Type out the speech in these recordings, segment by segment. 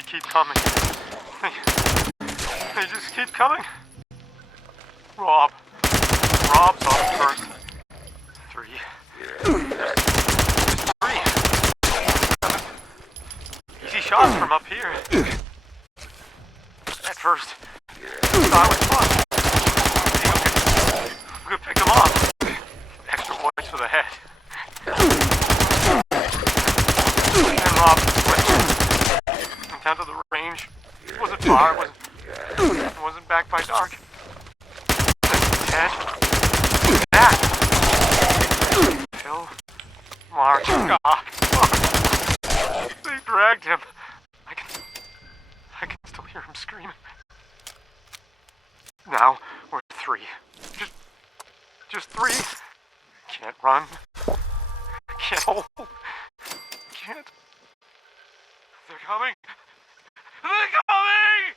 They keep coming. They just keep coming. Rob's up first. 3. Just 3. Easy shots from up here. At first, I was fun. We could pick them off. Extra points for the head. And Rob went down to the range. It wasn't far. It wasn't back by dark. Ted. That. Phil. Mark. They dragged him. I can still hear him screaming. Now we're 3. Just 3. Can't run. Can't hold. Can't. They're coming. They're coming!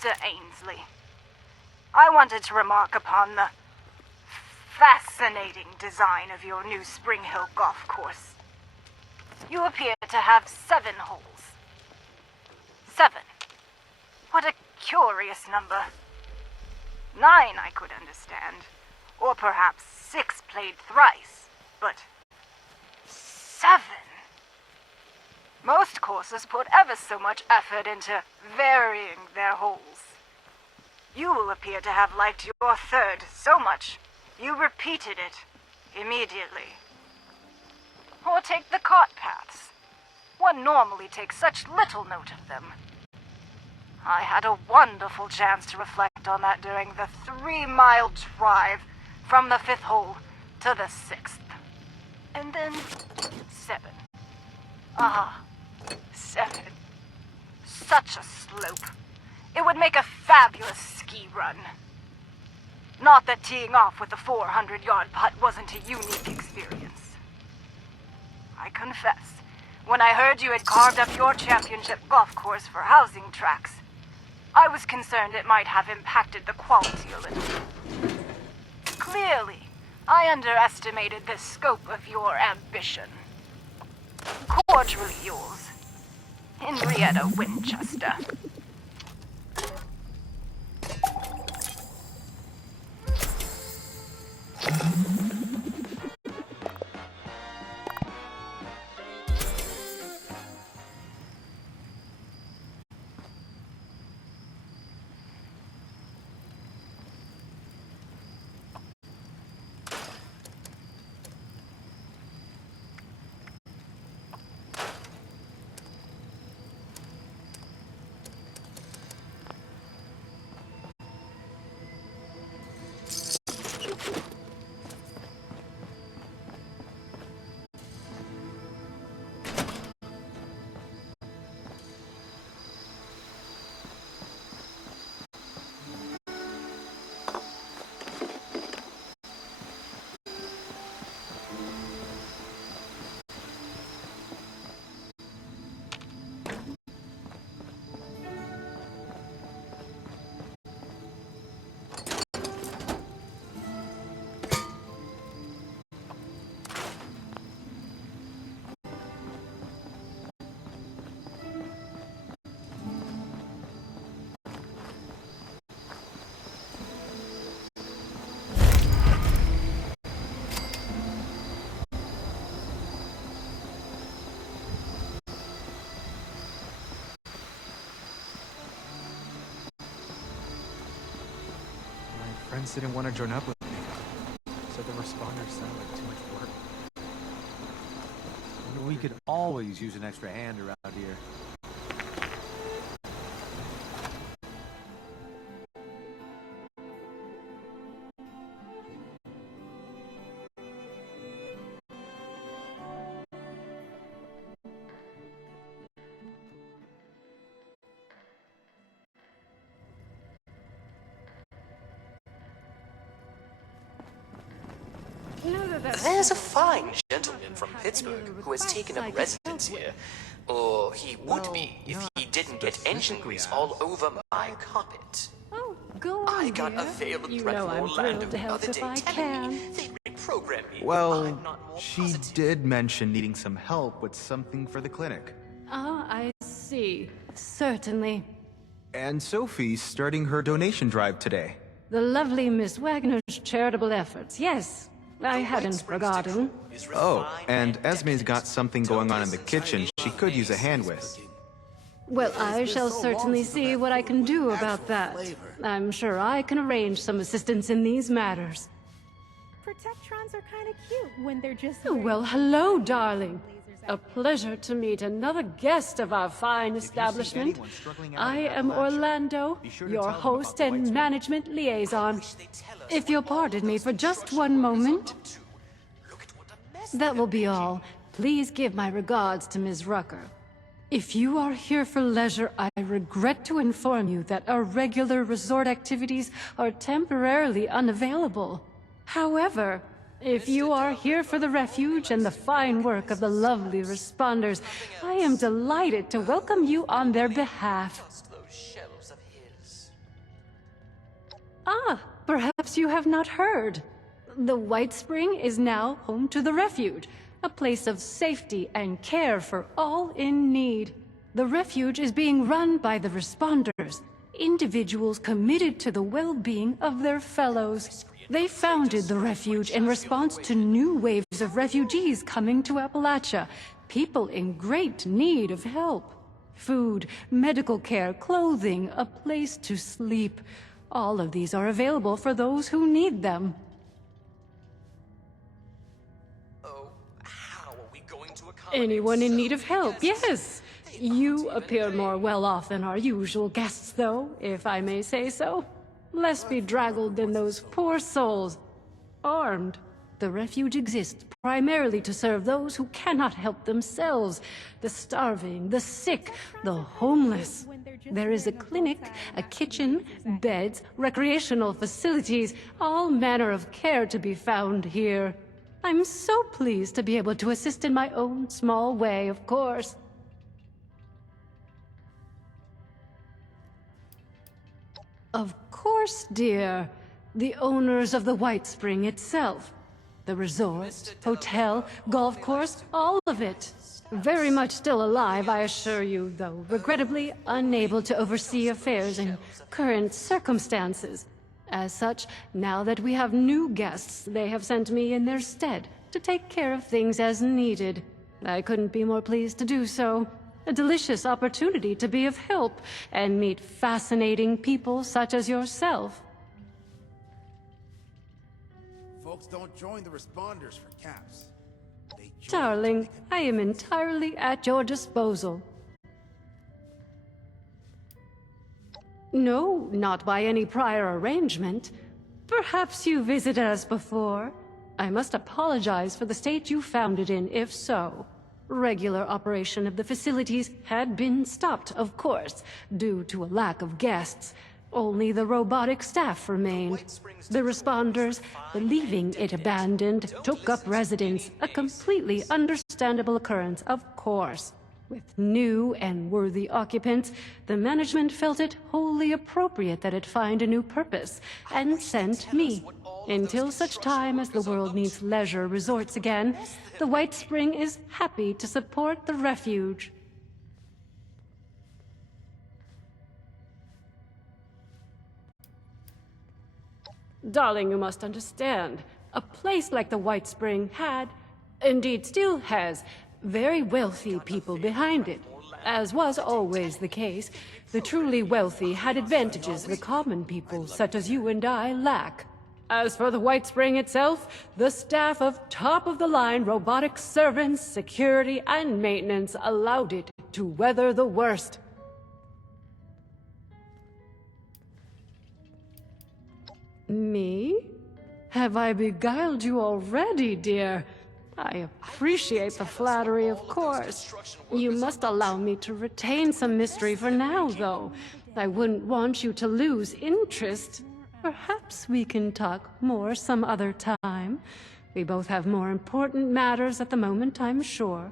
Mr. Ainsley, I wanted to remark upon the fascinating design of your new Spring Hill golf course. You appear to have 7 holes. 7. What a curious number. 9 I could understand. Or perhaps 6 played thrice. But 7? Most courses put ever so much effort into varying their holes. You will appear to have liked your 3rd so much, you repeated it immediately. Or take the cart paths. One normally takes such little note of them. I had a wonderful chance to reflect on that during the 3-mile drive from the 5th hole to the 6th. And then 7. 7. Such a slope. It would make a fabulous ski run. Not that teeing off with a 400-yard putt wasn't a unique experience. I confess, when I heard you had carved up your championship golf course for housing tracks, I was concerned it might have impacted the quality a little. Clearly, I underestimated the scope of your ambition. Cordially yours, Henrietta Winchester. Friends didn't want to join up with me. Said the responders sounded like too much work. We could always use an extra hand around here. There's a fine gentleman from Pittsburgh who has taken up residence here. Or he would be if he didn't get engine grease all over my carpet. Oh, go on, I got dear. a veiled You threat know from I'm Orlando thrilled to the help other if day I telling me can. they'd reprogram me. Well, I'm not more she positive. did mention needing some help with something for the clinic. Ah, I see. Certainly. And Sophie's starting her donation drive today. The lovely Miss Wagner's charitable efforts. Yes, I hadn't forgotten. Oh, and Esme's got something going on in the kitchen she could use a hand with. Well, I shall certainly see what I can do about that. I'm sure I can arrange some assistance in these matters. Protectrons are kind of cute when they're just... Oh, well, hello, darling. A pleasure to meet another guest of our fine establishment. I am Orlando, your host and management liaison. If you'll pardon me for just one moment. That will be all. Please give my regards to Ms. Rucker. If you are here for leisure, I regret to inform you that our regular resort activities are temporarily unavailable. However, if you are here for the refuge and the fine work of the lovely responders, I am delighted to welcome you on their behalf. Those shelves of his. Ah, perhaps you have not heard. The White Spring is now home to the Refuge, a place of safety and care for all in need. The Refuge is being run by the Responders, individuals committed to the well-being of their fellows. They founded the Refuge in response to new waves of refugees coming to Appalachia, people in great need of help. Food, medical care, clothing, a place to sleep. All of these are available for those who need them. Oh, how are we going to accommodate Anyone in so need of many help, guests? yes. You appear more well off than our usual guests, though, if I may say so. Less bedraggled than those poor souls. Armed. The Refuge exists primarily to serve those who cannot help themselves. The starving, the sick, the homeless. There is a clinic, a kitchen, beds, recreational facilities, all manner of care to be found here. I'm so pleased to be able to assist in my own small way, of course. Of course, dear. The owners of the White Spring itself. The resort, hotel, golf course, all of it. Very much still alive, I assure you, though regrettably unable to oversee affairs in current circumstances. As such, now that we have new guests, they have sent me in their stead to take care of things as needed. I couldn't be more pleased to do so. A delicious opportunity to be of help and meet fascinating people such as yourself. Folks don't join the responders for caps. They join Darling, I am entirely at your disposal. No, not by any prior arrangement. Perhaps you visited us before. I must apologize for the state you found it in, if so. Regular operation of the facilities had been stopped, of course, due to a lack of guests. Only the robotic staff remained. The responders, believing it abandoned, took up residence, a completely understandable occurrence, of course. With new and worthy occupants, the management felt it wholly appropriate that it find a new purpose, and sent me. Until such time as the world needs leisure resorts again, the White Spring is happy to support the Refuge. Darling, you must understand. A place like the White Spring had, indeed still has, very wealthy people behind it. As was always the case, the truly wealthy had advantages the common people, such as you and I, lack. As for the White Spring itself, the staff of top-of-the-line robotic servants, security, and maintenance allowed it to weather the worst. Me? Have I beguiled you already, dear? I appreciate the flattery, of course. You must allow me to retain some mystery for now, though. I wouldn't want you to lose interest. Perhaps we can talk more some other time. We both have more important matters at the moment, I'm sure.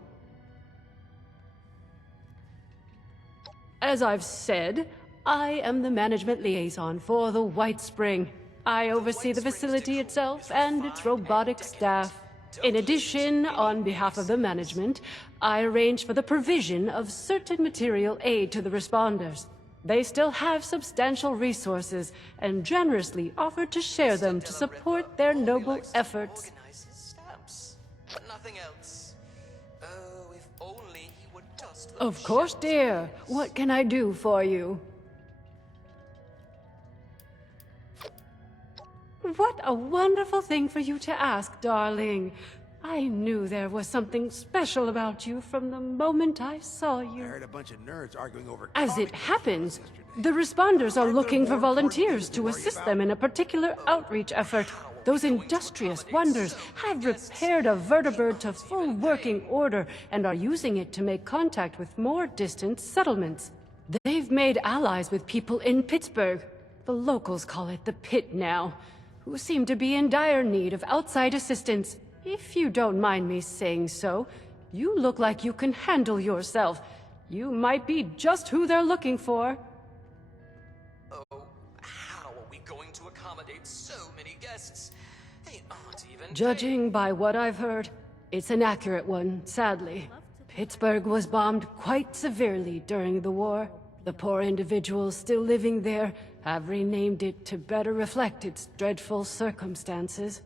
As I've said, I am the management liaison for the White Spring. I oversee the facility itself and its robotic staff. In addition, on behalf of the management, I arrange for the provision of certain material aid to the responders. They still have substantial resources and generously offer to share them to support their noble efforts. Nothing else. Oh, if only he would dust the Of course, dear. What can I do for you? What a wonderful thing for you to ask, darling. I knew there was something special about you from the moment I saw I you. heard a bunch of nerds arguing over As it comic happens, yesterday. the responders are Aren't there looking for more important volunteers things to to worry assist about? them in a particular outreach effort. Those industrious wonders have repaired a vertibird to full working order and are using it to make contact with more distant settlements. They've made allies with people in Pittsburgh. The locals call it the Pit now, who seem to be in dire need of outside assistance. If you don't mind me saying so, you look like you can handle yourself. You might be just who they're looking for. Oh, how are we going to accomplish accommodate so many guests. They aren't even Judging by what I've heard, it's an accurate one, sadly. Pittsburgh was bombed quite severely during the war. The poor individuals still living there have renamed it to better reflect its dreadful circumstances.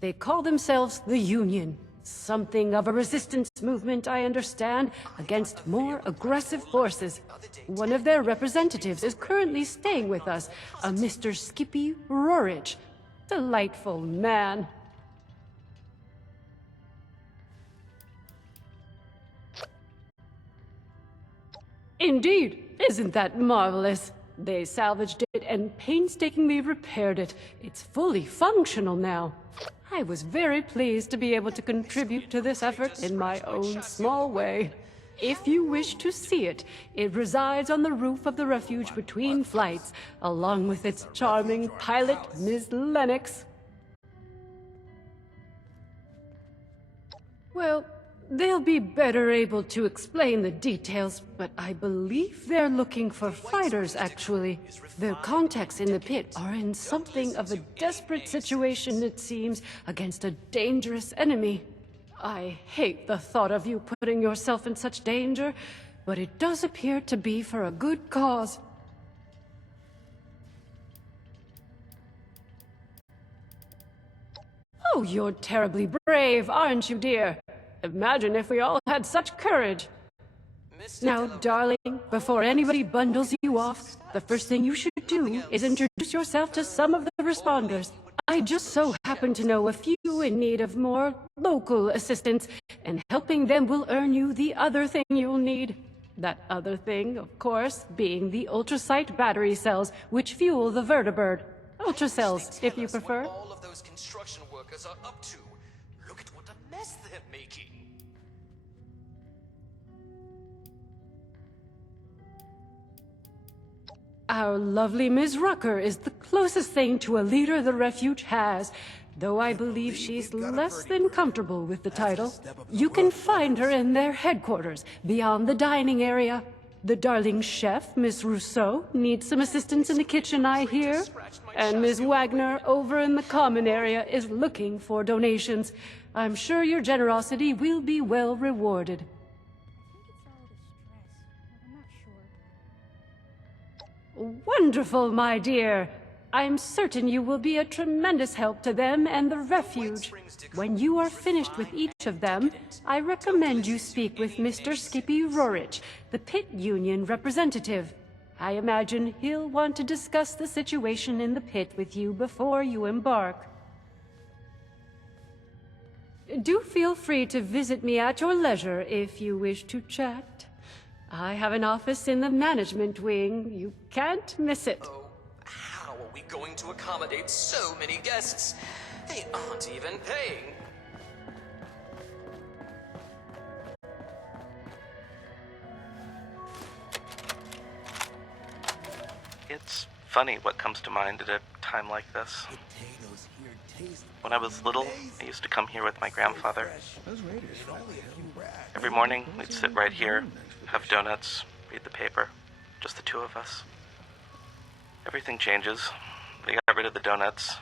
They call themselves the Union. Something of a resistance movement, I understand, against more aggressive forces. One of their representatives is currently staying with us, a Mr. Skippy Rorich. Delightful man. Indeed, isn't that marvelous? They salvaged it and painstakingly repaired it. It's fully functional now. I was very pleased to be able to contribute to this effort in my own small way. If you wish to see it, it resides on the roof of the refuge between flights, along with its charming pilot, Ms. Lennox. Well, they'll be better able to explain the details, but I believe they're looking for fighters, actually. Their contacts in the pit are in something of a desperate situation, it seems, against a dangerous enemy. I hate the thought of you putting yourself in such danger, but it does appear to be for a good cause. Oh, you're terribly brave, aren't you, dear? Imagine if we all had such courage. Now, darling, before anybody bundles you off, the first thing you should do is introduce yourself to some of the responders. I just so happen to know a few in need of more local assistance, and helping them will earn you the other thing you'll need. That other thing, of course, being the ultrasight battery cells, which fuel the vertibird. Ultracells, if you prefer. What all of those construction workers are up to. Look at what a mess they're making. Our lovely Ms. Rucker is the closest thing to a leader the refuge has, though I believe she's less than comfortable with the title. You can find her in their headquarters, beyond the dining area. The darling chef, Miss Rousseau, needs some assistance in the kitchen, I hear. And Ms. Wagner, over in the common area, is looking for donations. I'm sure your generosity will be well rewarded. Wonderful, my dear. I'm certain you will be a tremendous help to them and the refuge. When you are finished with each of them, I recommend you speak with Mr. Skippy Rorich, the pit union representative. I imagine he'll want to discuss the situation in the pit with you before you embark. Do feel free to visit me at your leisure if you wish to chat. I have an office in the management wing. You can't miss it. Oh, how are we going to accommodate so many guests? They aren't even paying. It's funny what comes to mind at a time like this. When I was little, I used to come here with my grandfather. Every morning, we'd sit right here, have donuts, read the paper, just the two of us. Everything changes. They got rid of the donuts,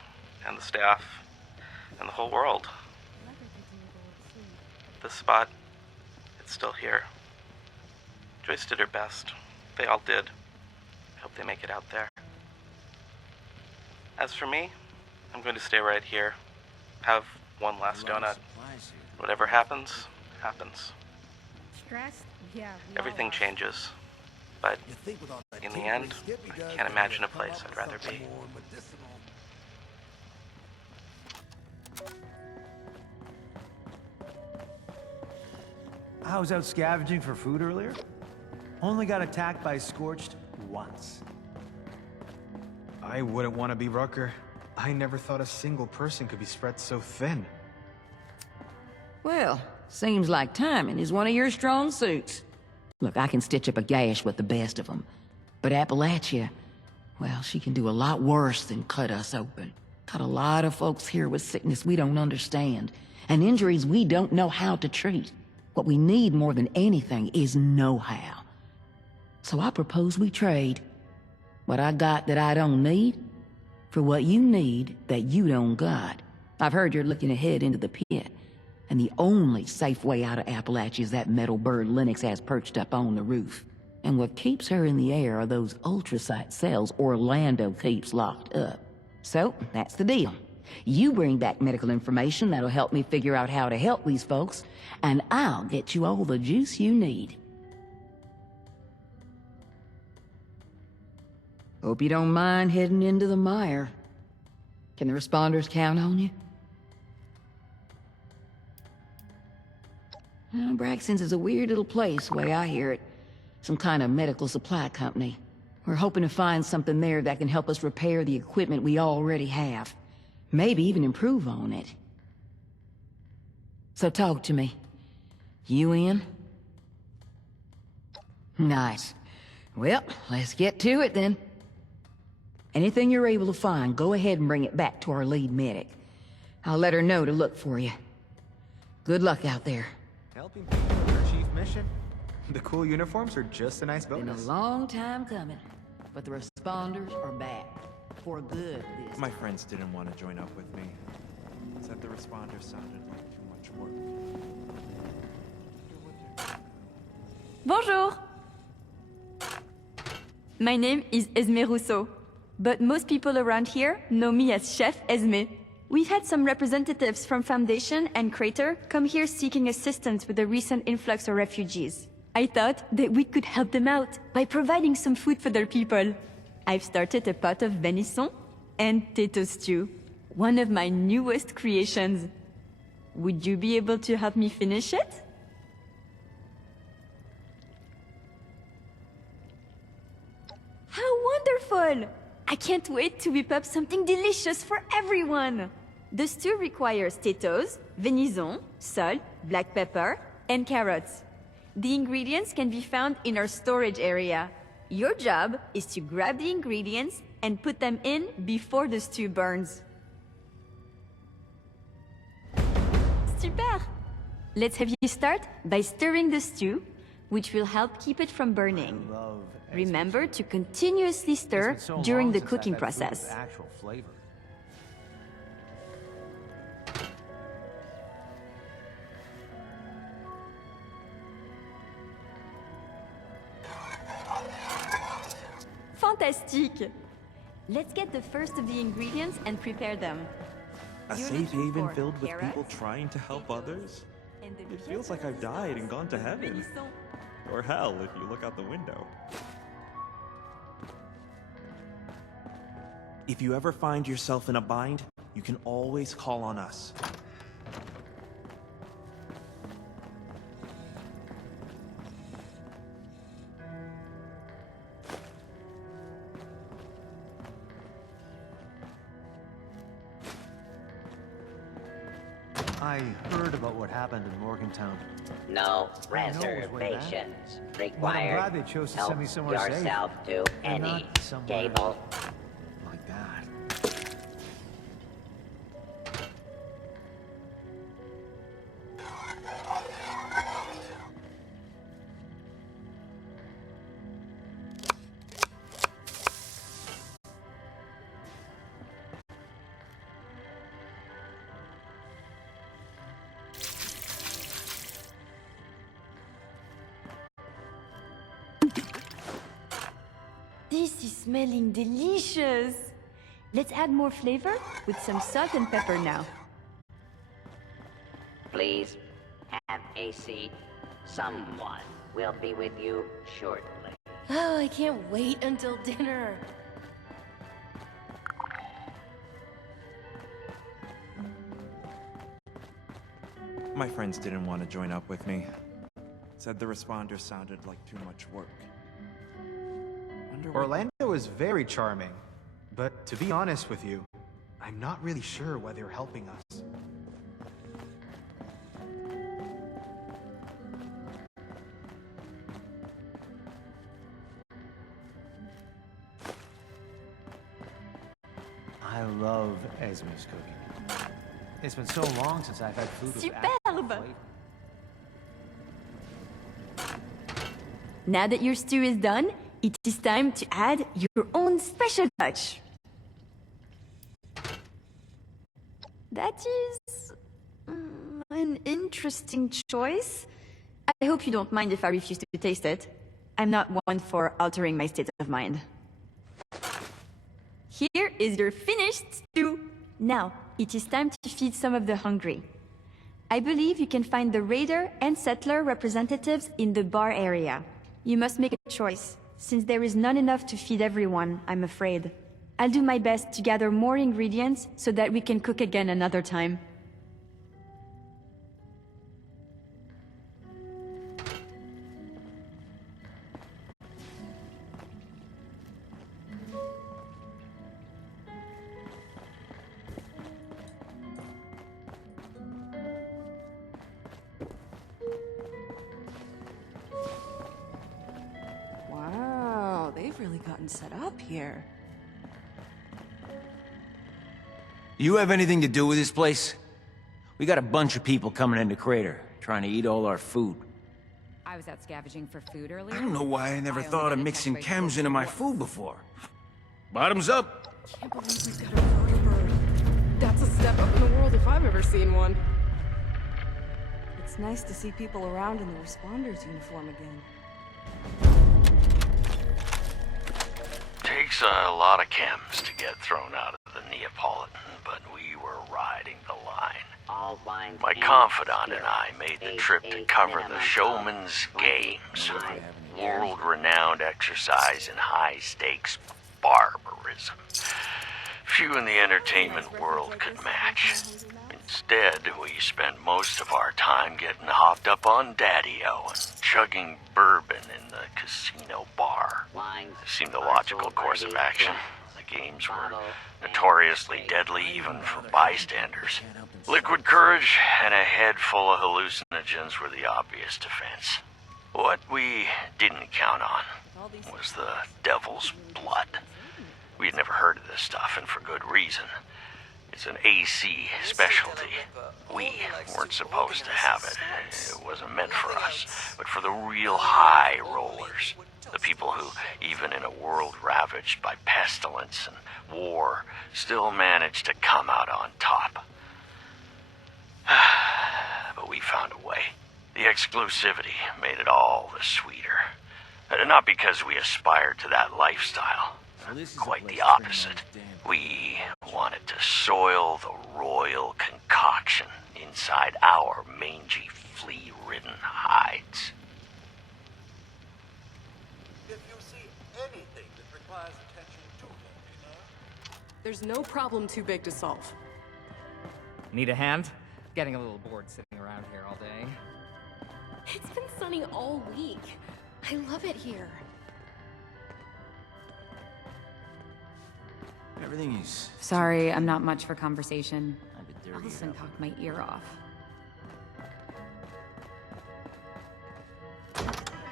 and the staff, and the whole world. This spot, it's still here. Joyce did her best. They all did. I hope they make it out there. As for me, I'm going to stay right here. Have one last donut. Whatever happens, happens. Stressed? Yeah. Everything changes. But in the end, I can't imagine a place I'd rather be. I was out scavenging for food earlier. Only got attacked by Scorched once. I wouldn't want to be Rucker. I never thought a single person could be spread so thin. Well, seems like timing is one of your strong suits. Look, I can stitch up a gash with the best of them. But Appalachia, well, she can do a lot worse than cut us open. Got a lot of folks here with sickness we don't understand, and injuries we don't know how to treat. What we need more than anything is know-how. So I propose we trade. What I got that I don't need? For what you need that you don't got. I've heard you're looking ahead into the pit. And the only safe way out of Appalachia is that metal bird Lennox has perched up on the roof. And what keeps her in the air are those ultrasight cells Orlando keeps locked up. So, that's the deal. You bring back medical information that'll help me figure out how to help these folks, and I'll get you all the juice you need. Hope you don't mind heading into the mire. Can the responders count on you? Well, Braxton's is a weird little place, the way I hear it. Some kind of medical supply company. We're hoping to find something there that can help us repair the equipment we already have. Maybe even improve on it. So talk to me. You in? Nice. Well, let's get to it then. Anything you're able to find, go ahead and bring it back to our lead medic. I'll let her know to look for you. Good luck out there. Helping people with their chief mission? The cool uniforms are just a nice bonus. Been a long time coming, but the responders are back. For good this My friends didn't want to join up with me. Said the responders sounded like too much work. Bonjour! My name is Esme Rousseau, but most people around here know me as Chef Esme. We've had some representatives from Foundation and Crater come here seeking assistance with the recent influx of refugees. I thought that we could help them out by providing some food for their people. I've started a pot of venison and tato stew, one of my newest creations. Would you be able to help me finish it? How wonderful! I can't wait to whip up something delicious for everyone! The stew requires potatoes, venison, salt, black pepper, and carrots. The ingredients can be found in our storage area. Your job is to grab the ingredients and put them in before the stew burns. Super! Let's have you start by stirring the stew, which will help keep it from burning. Remember to continuously stir during the cooking process. Actual flavor. Fantastique! Let's get the first of the ingredients and prepare them. A You're safe looking haven for filled with carrots, people trying to help others? and the It feels like I've died and gone to heaven. venison. Or hell, if you look out the window. If you ever find yourself in a bind, you can always call on us. I heard about what happened in Morgantown. No I know it was way back. reservations Well, I'm required. glad they chose to Help send me somewhere safe. yourself to And any not somewhere table. like that. This is smelling delicious! Let's add more flavor with some salt and pepper now. Please have a seat. Someone will be with you shortly. Oh, I can't wait until dinner. My friends didn't want to join up with me. Said the responders sounded like too much work. Wonder what- Orlando is very charming, but to be honest with you, I'm not really sure why they're helping us. I love Esme's cooking. It's been so long since I've had food with actual Superbe! flavor. Now that your stew is done, it is time to add your own special touch. That is an interesting choice. I hope you don't mind if I refuse to taste it. I'm not one for altering my state of mind. Here is your finished stew. Now, it is time to feed some of the hungry. I believe you can find the raider and settler representatives in the bar area. You must make a choice, since there is not enough to feed everyone, I'm afraid. I'll do my best to gather more ingredients so that we can cook again another time. Wow, they've really gotten set up here. You have anything to do with this place? We got a bunch of people coming into Crater, trying to eat all our food. I was out scavenging for food earlier. I don't know why I never thought of mixing chems into my food before. Bottoms up! Can't believe we've got a murder bird. That's a step up in the world if I've ever seen one. It's nice to see people around in the responders uniform again. Takes a lot of chems to get thrown out of the Neapolitan, but we were riding the line. My confidant and I made the trip to cover the Showman's Games, world-renowned exercise in high-stakes barbarism. Few in the entertainment world could match. Instead, we spent most of our time getting hopped up on Daddy-O and chugging bourbon in the casino bar. It seemed the logical course of action. The games were notoriously deadly even for bystanders. Liquid courage and a head full of hallucinogens were the obvious defense. What we didn't count on was the devil's blood. We had never heard of this stuff, and for good reason. It's an AC specialty. We weren't supposed to have it. It wasn't meant for us, but for the real high rollers. The people who, even in a world ravaged by pestilence and war, still managed to come out on top. But we found a way. The exclusivity made it all the sweeter. Not because we aspired to that lifestyle. Quite the opposite. We wanted to soil the royal concoction inside our mangy, flea-ridden hides. If you see anything that requires attention, do let me know. There's no problem too big to solve. Need a hand? Getting a little bored sitting around here all day. It's been sunny all week. I love it here. Everything is... Sorry, I'm not much for conversation. Allison talked my ear off.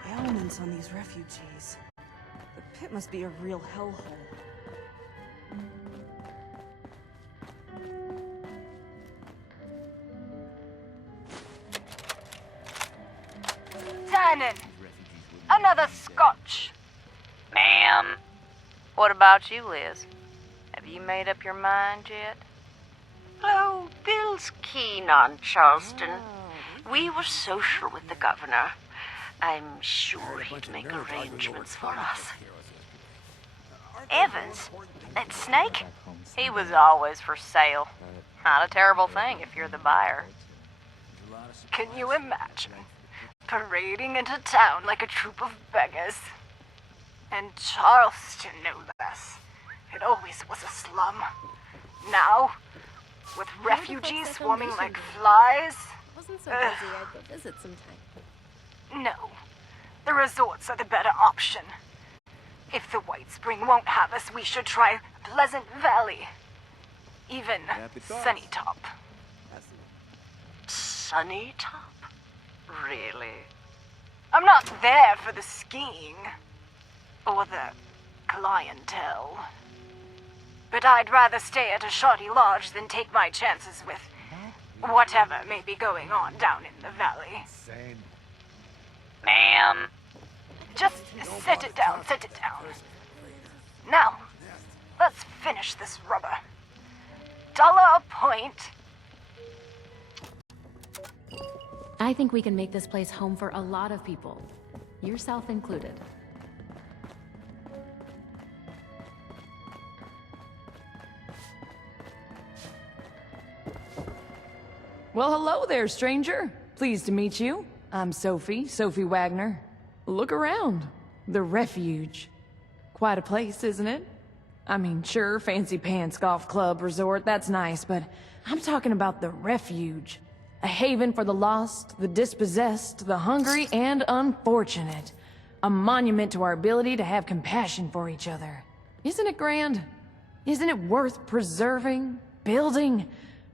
Elements on these refugees. The pit must be a real hellhole. Tannen! Another scotch! Ma'am. What about you, Liz? Have you made up your mind yet? Oh, Bill's keen on Charleston. We were social with the governor. I'm sure he'd make arrangements for us. Evans? That snake? He was always for sale. Not a terrible thing if you're the buyer. Can you imagine? Parading into town like a troop of beggars. And Charleston, no less. It always was a slum. Now, with refugees swarming like flies... Wasn't so busy, I'd go visit sometime. No. The resorts are the better option. If the White Spring won't have us, we should try Pleasant Valley. Even Sunny Top. Sunny Top? Really? I'm not there for the skiing. Or the clientele. But I'd rather stay at a shoddy lodge than take my chances with whatever may be going on down in the valley. Same. Ma'am. Just Sit it down, sit it down. Now, let's finish this rubber. Dollar a point. I think we can make this place home for a lot of people, yourself included. Well, hello there, stranger. Pleased to meet you. I'm Sophie Wagner. Look around. The Refuge. Quite a place, isn't it? I mean, sure, fancy pants golf club resort, that's nice, but I'm talking about the Refuge. A haven for the lost, the dispossessed, the hungry, and unfortunate. A monument to our ability to have compassion for each other. Isn't it grand? Isn't it worth preserving, building,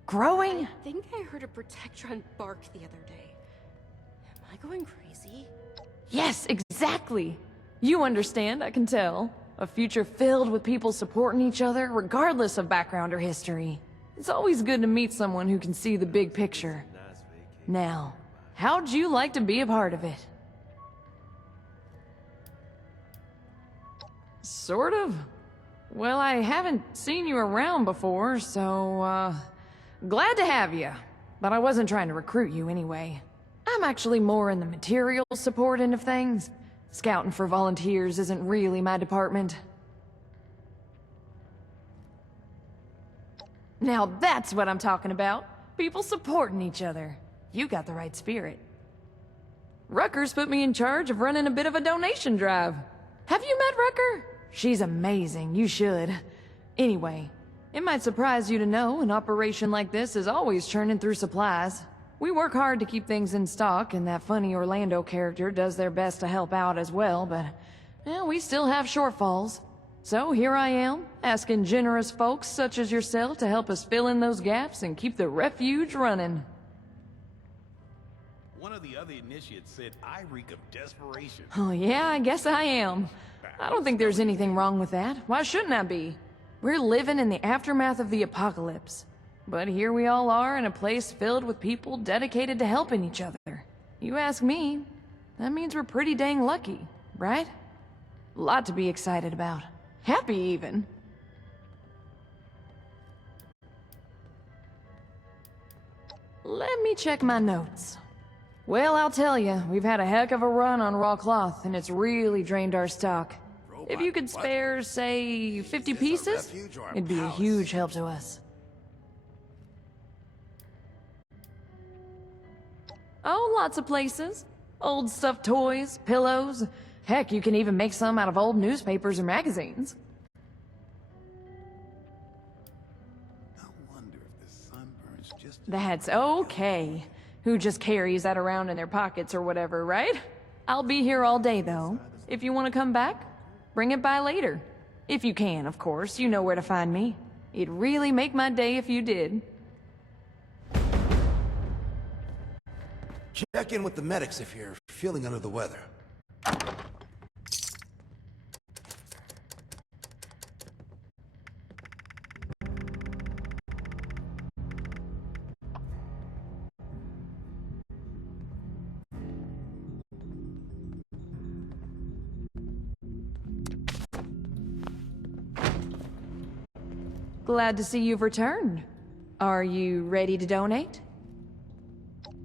growing? I think I heard a Protectron bark the other day. Am I going crazy? Yes, exactly. You understand, I can tell. A future filled with people supporting each other, regardless of background or history. It's always good to meet someone who can see the big picture. Now, how'd you like to be a part of it? Sort of. Well, I haven't seen you around before, so, glad to have you. But I wasn't trying to recruit you anyway. I'm actually more in the material support end of things. Scouting for volunteers isn't really my department. Now that's what I'm talking about. People supporting each other. You got the right spirit. Rucker's put me in charge of running a bit of a donation drive. Have you met Rucker? She's amazing, you should. Anyway, it might surprise you to know an operation like this is always churning through supplies. We work hard to keep things in stock, and that funny Orlando character does their best to help out as well, but well, we still have shortfalls. So here I am, asking generous folks such as yourself to help us fill in those gaps and keep the Refuge running. One of the other initiates said I reek of desperation. Oh yeah, I guess I am. I don't think there's anything wrong with that. Why shouldn't I be? We're living in the aftermath of the apocalypse. But here we all are in a place filled with people dedicated to helping each other. You ask me, that means we're pretty dang lucky, right? A lot to be excited about. Happy, even. Let me check my notes. Well, I'll tell you, we've had a heck of a run on raw cloth, and it's really drained our stock. If you could spare, say, 50 pieces, it'd be a huge help to us. Oh, lots of places. Old stuffed toys, pillows. Heck, you can even make some out of old newspapers or magazines. That's okay. Who just carries that around in their pockets or whatever, right? I'll be here all day, though. If you want to come back, bring it by later. If you can, of course. You know where to find me. It'd really make my day if you did. Check in with the medics if you're feeling under the weather. Glad to see you've returned. Are you ready to donate?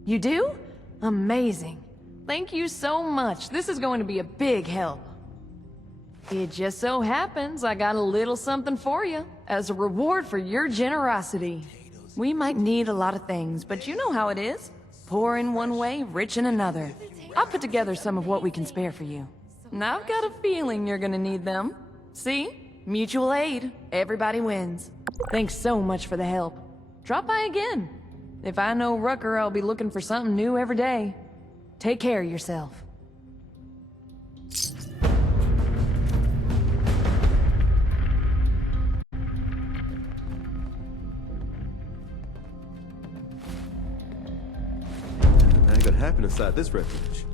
You do? Amazing. Thank you so much. This is going to be a big help. It just so happens I got a little something for you as a reward for your generosity. We might need a lot of things, but you know how it is. Poor in one way, rich in another. I'll put together some of what we can spare for you. And I've got a feeling you're gonna need them. See? Mutual aid. Everybody wins. Thanks so much for the help. Drop by again. If I know Rucker, I'll be looking for something new every day. Take care of yourself. Now you got happen inside this refuge.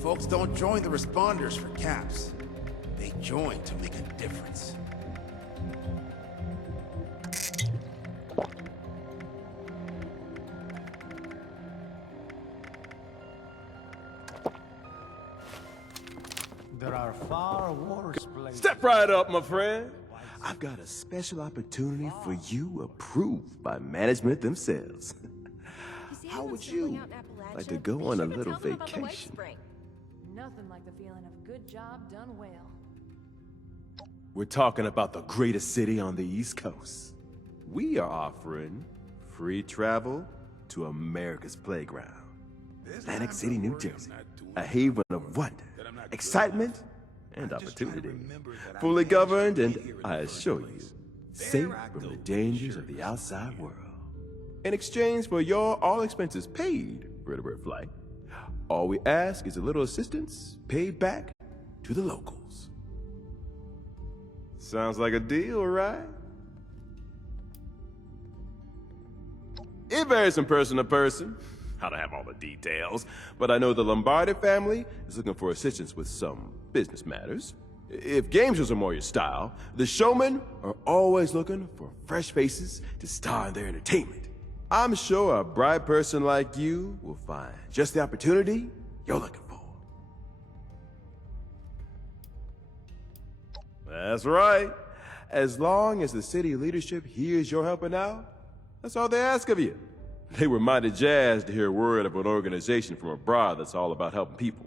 Folks don't join the responders for caps. They join to make a difference. There are far worse places. Step right up, my friend. I've got a special opportunity for you approved by management themselves. How would you like to go on a little vacation? Nothing like the feeling of a good job done well. We're talking about the greatest city on the East Coast. We are offering free travel to America's playground. Atlantic City, New Jersey. A haven of wonder, excitement, and opportunity. Fully governed and, I assure you, safe from the dangers of the outside world. In exchange for your all-expenses paid vertebrate flight, all we ask is a little assistance paid back to the locals. Sounds like a deal, right? It varies from person to person. I don't have all the details, but I know the Lombardi family is looking for assistance with some business matters. If game shows are more your style, the showmen are always looking for fresh faces to star in their entertainment. I'm sure a bright person like you will find just the opportunity you're looking for. That's right. As long as the city leadership hears you're helping out, that's all they ask of you. They were mighty jazzed to hear word of an organization from abroad that's all about helping people.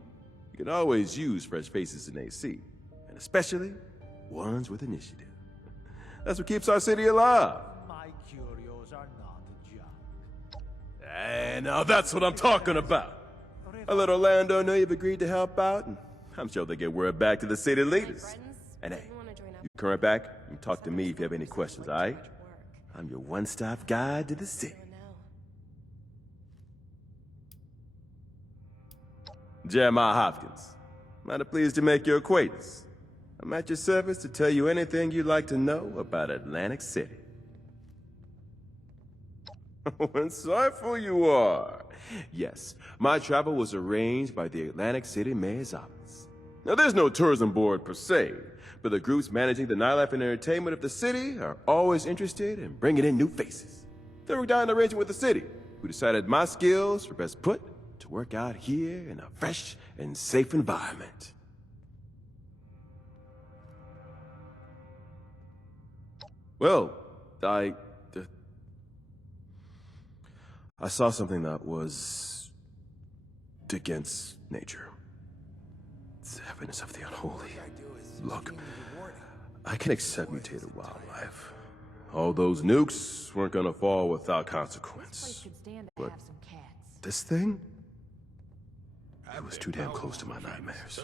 You can always use fresh faces in AC, and especially ones with initiative. That's what keeps our city alive. My curios are not a job. And now that's what I'm talking about. A little Orlando know you've agreed to help out, and I'm sure they'll get word back to the city leaders. And hey, you come right back and talk to me if you have any questions, all right? I'm your one-stop guide to the city. Jeremiah Hopkins. Mighty pleased to make your acquaintance. I'm at your service to tell you anything you'd like to know about Atlantic City. Oh, insightful you are. Yes, my travel was arranged by the Atlantic City Mayor's office. Now, there's no tourism board per se, but the groups managing the nightlife and entertainment of the city are always interested in bringing in new faces. They worked out an arrangement with the city, who decided my skills were best put to work out here in a fresh and safe environment. Well, I saw something that was against nature. It's evidence of the unholy. Look, I can accept mutated wildlife. All those nukes weren't gonna fall without consequence. But this thing? It was too damn close to my nightmares.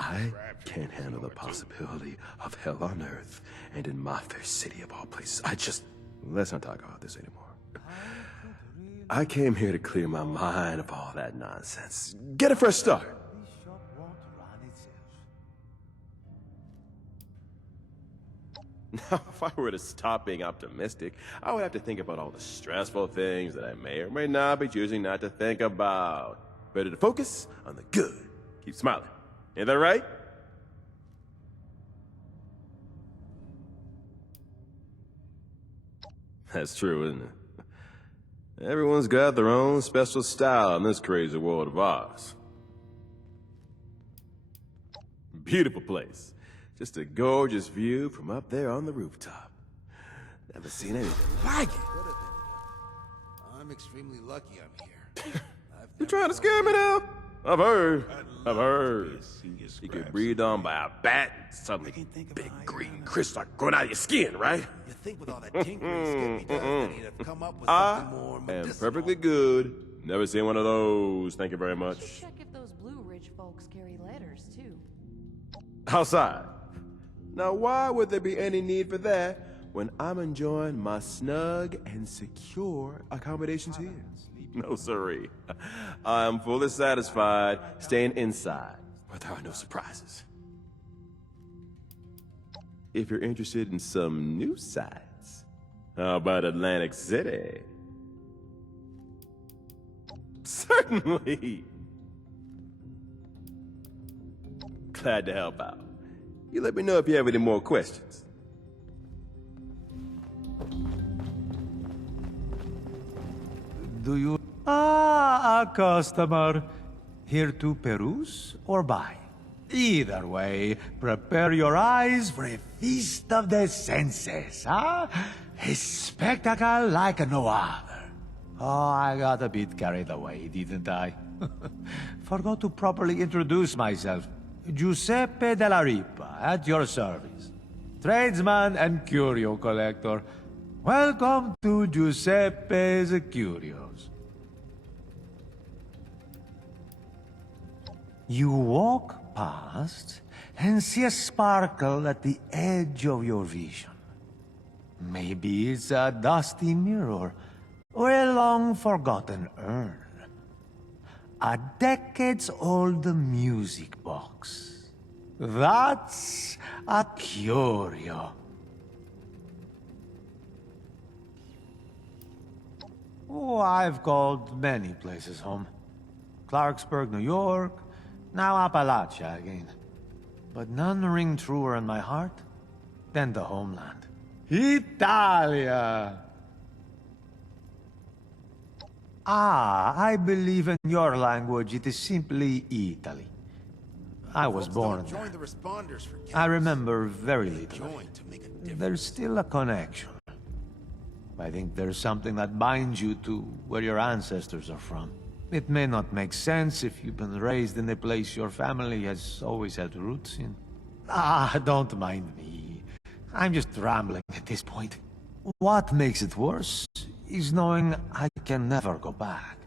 I can't handle the possibility of hell on earth and in my fair city of all places. Let's not talk about this anymore. I came here to clear my mind of all that nonsense. Get a fresh start. Now, if I were to stop being optimistic, I would have to think about all the stressful things that I may or may not be choosing not to think about. Better to focus on the good. Keep smiling. Ain't that right? That's true, isn't it? Everyone's got their own special style in this crazy world of ours. Beautiful place. Just a gorgeous view from up there on the rooftop. Never seen anything like it. I'm extremely lucky I'm here. You trying to scare me now? I've heard. You get breathed on by a bat and suddenly big green crystals start going out of your skin, right? You think with all that tinkering Skippy does that he'd have come up with I something more am medicinal. perfectly good. Never seen one of those. Thank you very much. Check if those Blue Ridge folks carry letters, too. Outside. Now, why would there be any need for that when I'm enjoying my snug and secure accommodations here? No, sirree. I'm fully satisfied staying inside, where there are no surprises. If you're interested in some new sights, how about Atlantic City? Certainly. Glad to help out. You let me know if you have any more questions. Do you... Ah, a customer. Here to peruse or buy? Either way, prepare your eyes for a feast of the senses, huh? A spectacle like no other. Oh, I got a bit carried away, didn't I? Forgot to properly introduce myself. Giuseppe della Ripa, at your service. Tradesman and curio collector. Welcome to Giuseppe's Curios. You walk past and see a sparkle at the edge of your vision. Maybe it's a dusty mirror or a long-forgotten urn. A decades-old music box. That's a curio. Oh, I've called many places home. Clarksburg, New York, now Appalachia again. But none ring truer in my heart than the homeland. Italia! Ah, I believe in your language it is simply Italy. I was born there. Join the responders for I remember very little of it. There's still a connection. I think there's something that binds you to where your ancestors are from. It may not make sense if you've been raised in a place your family has always had roots in. Ah, don't mind me. I'm just rambling at this point. What makes it worse is knowing I can never go back.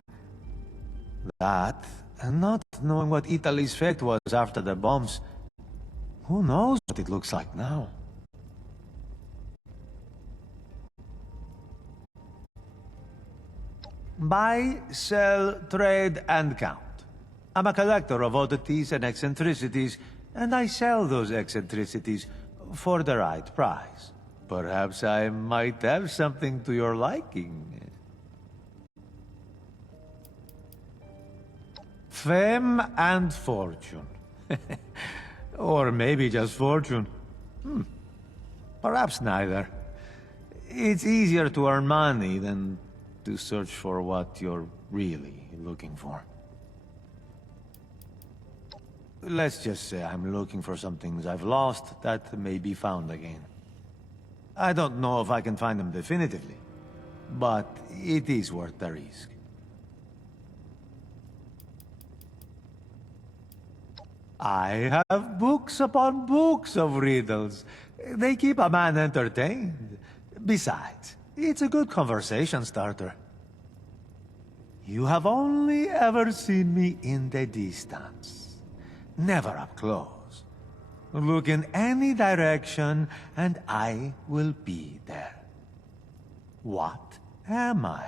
That, and not knowing what Italy's fate was after the bombs. Who knows what it looks like now? Buy, sell, trade, and count. I'm a collector of oddities and eccentricities, and I sell those eccentricities for the right price. Perhaps I might have something to your liking. Fame and fortune. Or maybe just fortune. Perhaps neither. It's easier to earn money than to search for what you're really looking for. Let's just say I'm looking for some things I've lost that may be found again. I don't know if I can find them definitively, but it is worth the risk. I have books upon books of riddles. They keep a man entertained. Besides, it's a good conversation starter. You have only ever seen me in the distance, never up close. Look in any direction, and I will be there. What am I?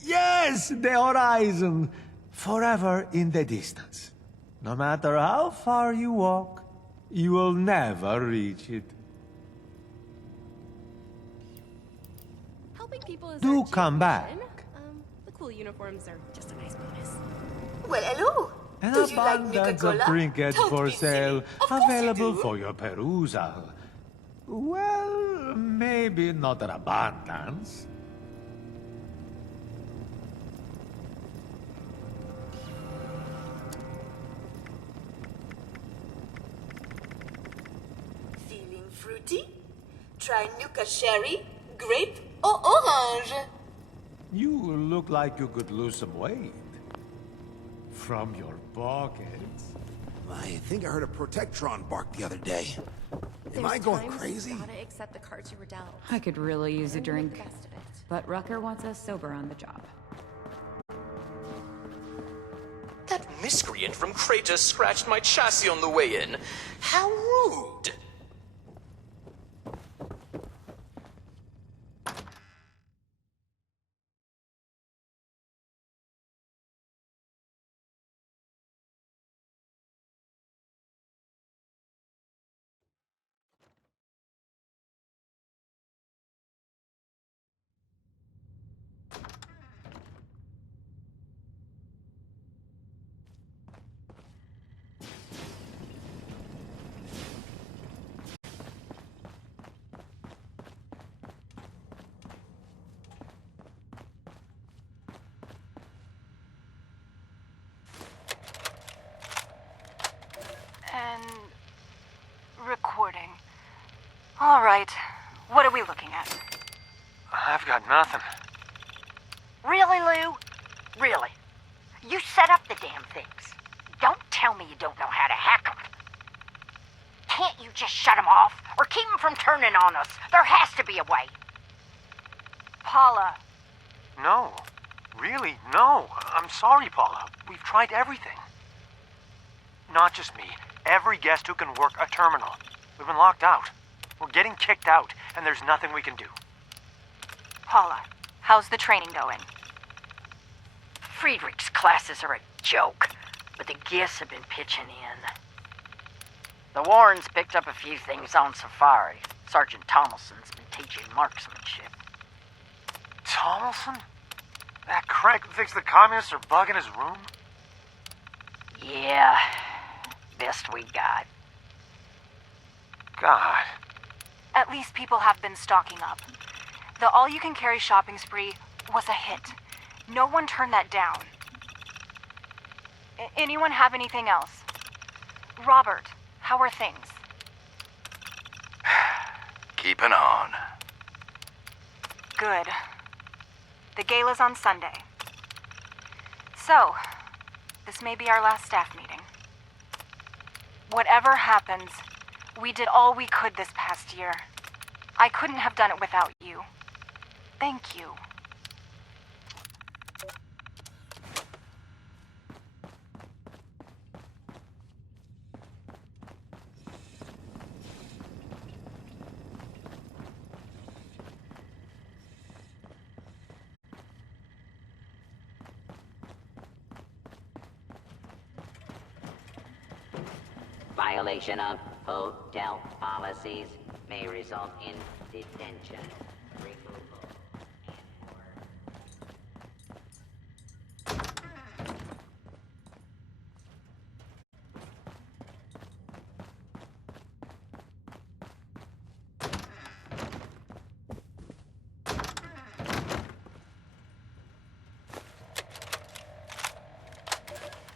Yes, the horizon! Forever in the distance. No matter how far you walk, you will never reach it. Helping people is Do our come back. mission. The cool uniforms are just a nice bonus. Well, hello. An Do you like abundance of Nuka-Cola? trinkets Don't for be sale, silly. Of course you available do. for your perusal. Well, maybe not an abundance. Feeling fruity? Try Nuka Sherry, grape, or orange. You look like you could lose some weight. From your pockets. I think I heard a Protectron bark the other day. Am I going crazy? Gotta accept the cards you were dealt. I could really use a Only drink, the best of it. but Rucker wants us sober on the job. That miscreant from Kratos scratched my chassis on the way in. How rude! All right. What are we looking at? I've got nothing. Really, Lou? Really? You set up the damn things. Don't tell me you don't know how to hack them. Can't you just shut them off or keep them from turning on us? There has to be a way. Paula. No. Really, no. I'm sorry, Paula. We've tried everything. Not just me. Every guest who can work a terminal. We've been locked out. We're getting kicked out, and there's nothing we can do. Paula, how's the training going? Friedrich's classes are a joke, but the guests have been pitching in. The Warrens picked up a few things on safari. Sergeant Tomlinson's been teaching marksmanship. Tomlinson? That crank who thinks the communists are bugging his room? Yeah, best we got. God. At least people have been stocking up. The all-you-can-carry shopping spree was a hit. No one turned that down. Anyone have anything else? Robert, how are things? Keeping on. Good. The gala's on Sunday. So, this may be our last staff meeting. Whatever happens, we did all we could this past year. I couldn't have done it without you. Thank you. Violation of hotel policies may result in detention, removal,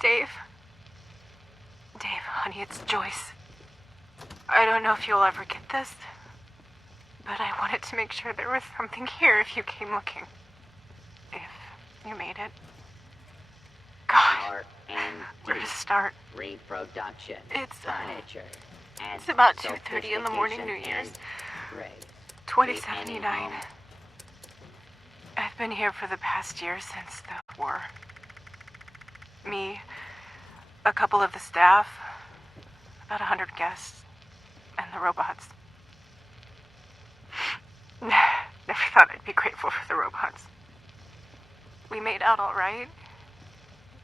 Dave? Dave, honey, it's Joyce. I don't know if you'll ever get this, but I wanted to make sure there was something here if you came looking. If you made it. God, where to start? reproduction, It's, furniture, and It's about 2:30 in the morning, New Year's. grace. 2079. I've been here for the past year since the war. Me, a couple of the staff, about 100 guests, and the robots. Never thought I'd be grateful for the robots. We made out all right.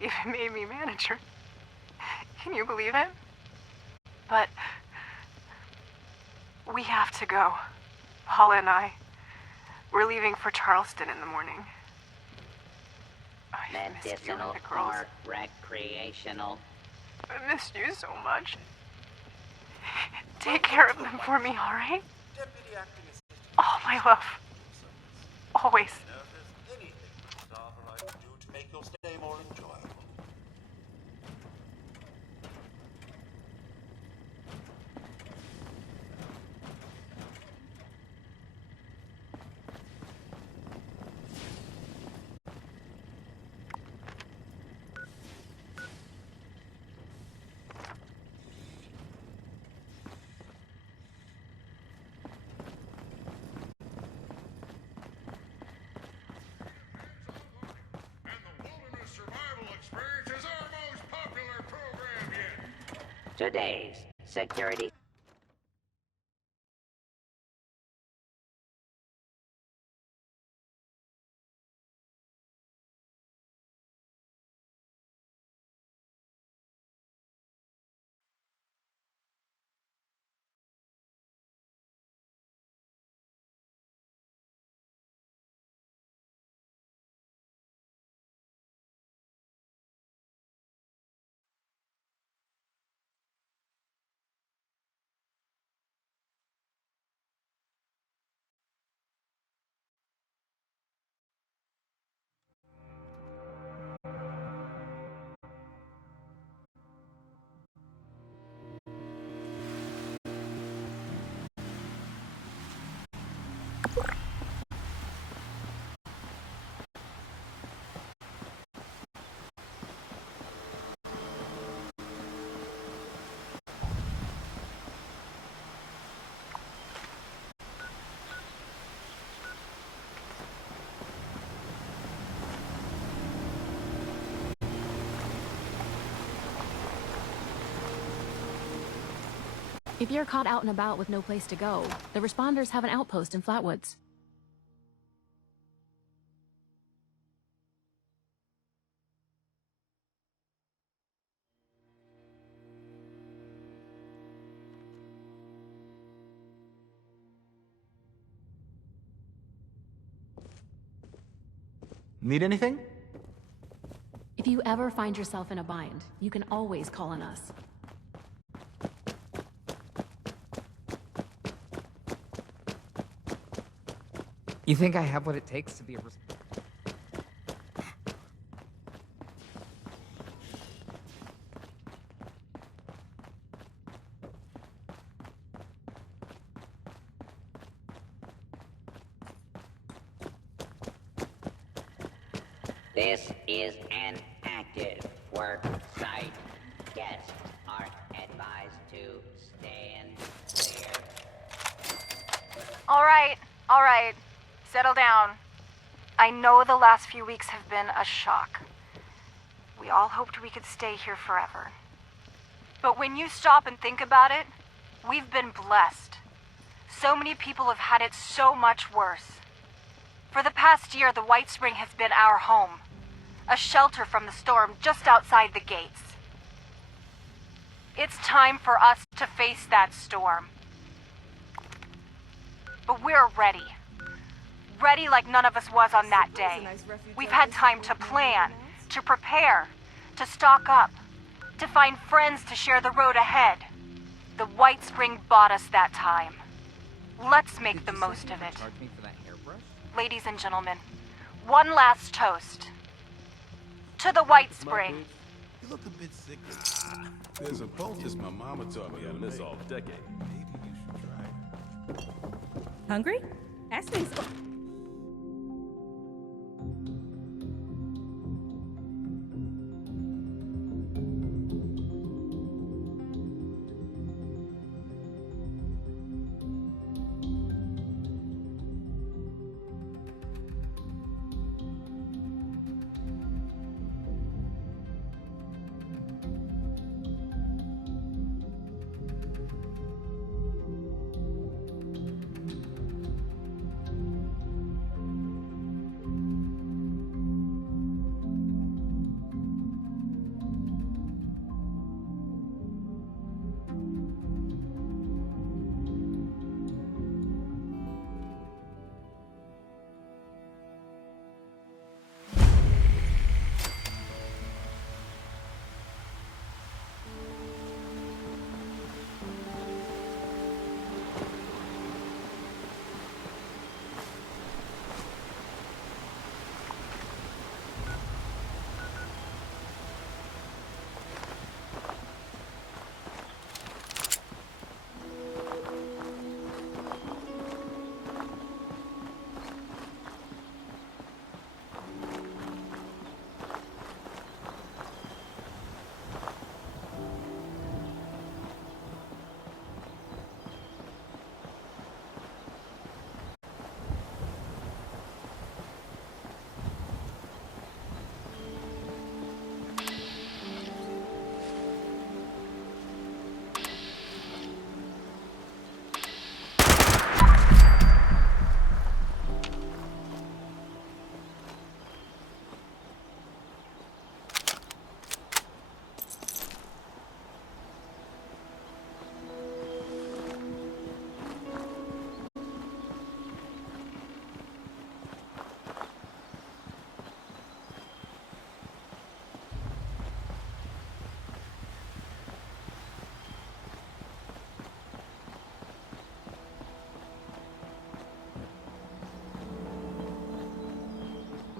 Even made me manager. Can you believe it? But we have to go. Paula and I. We're leaving for Charleston in the morning. I missed you and Medicinal the girls. or recreational. I missed you so much. Take care of them for me, all right? All my love. Always. Anything staff are like to do to make your stay more enjoyable. Today's security If you're caught out and about with no place to go, the responders have an outpost in Flatwoods. Need anything? If you ever find yourself in a bind, you can always call on us. You think I have what it takes to be a... This is an active work site. Guests are advised to stand clear. All right. Settle down. I know the last few weeks have been a shock. We all hoped we could stay here forever. But when you stop and think about it, we've been blessed. So many people have had it so much worse. For the past year, the White Spring has been our home. A shelter from the storm just outside the gates. It's time for us to face that storm. But we're ready. Ready like none of us was on that day. We've had time to plan, to prepare, to stock up, to find friends to share the road ahead. The White Spring bought us that time. Let's make the most of it. Charge me for that hairbrush? Ladies and gentlemen, one last toast. To the White Spring. You look a bit sick. There's a poultice my mama taught me on this all decade. Maybe you should try it. Hungry? Ashley's.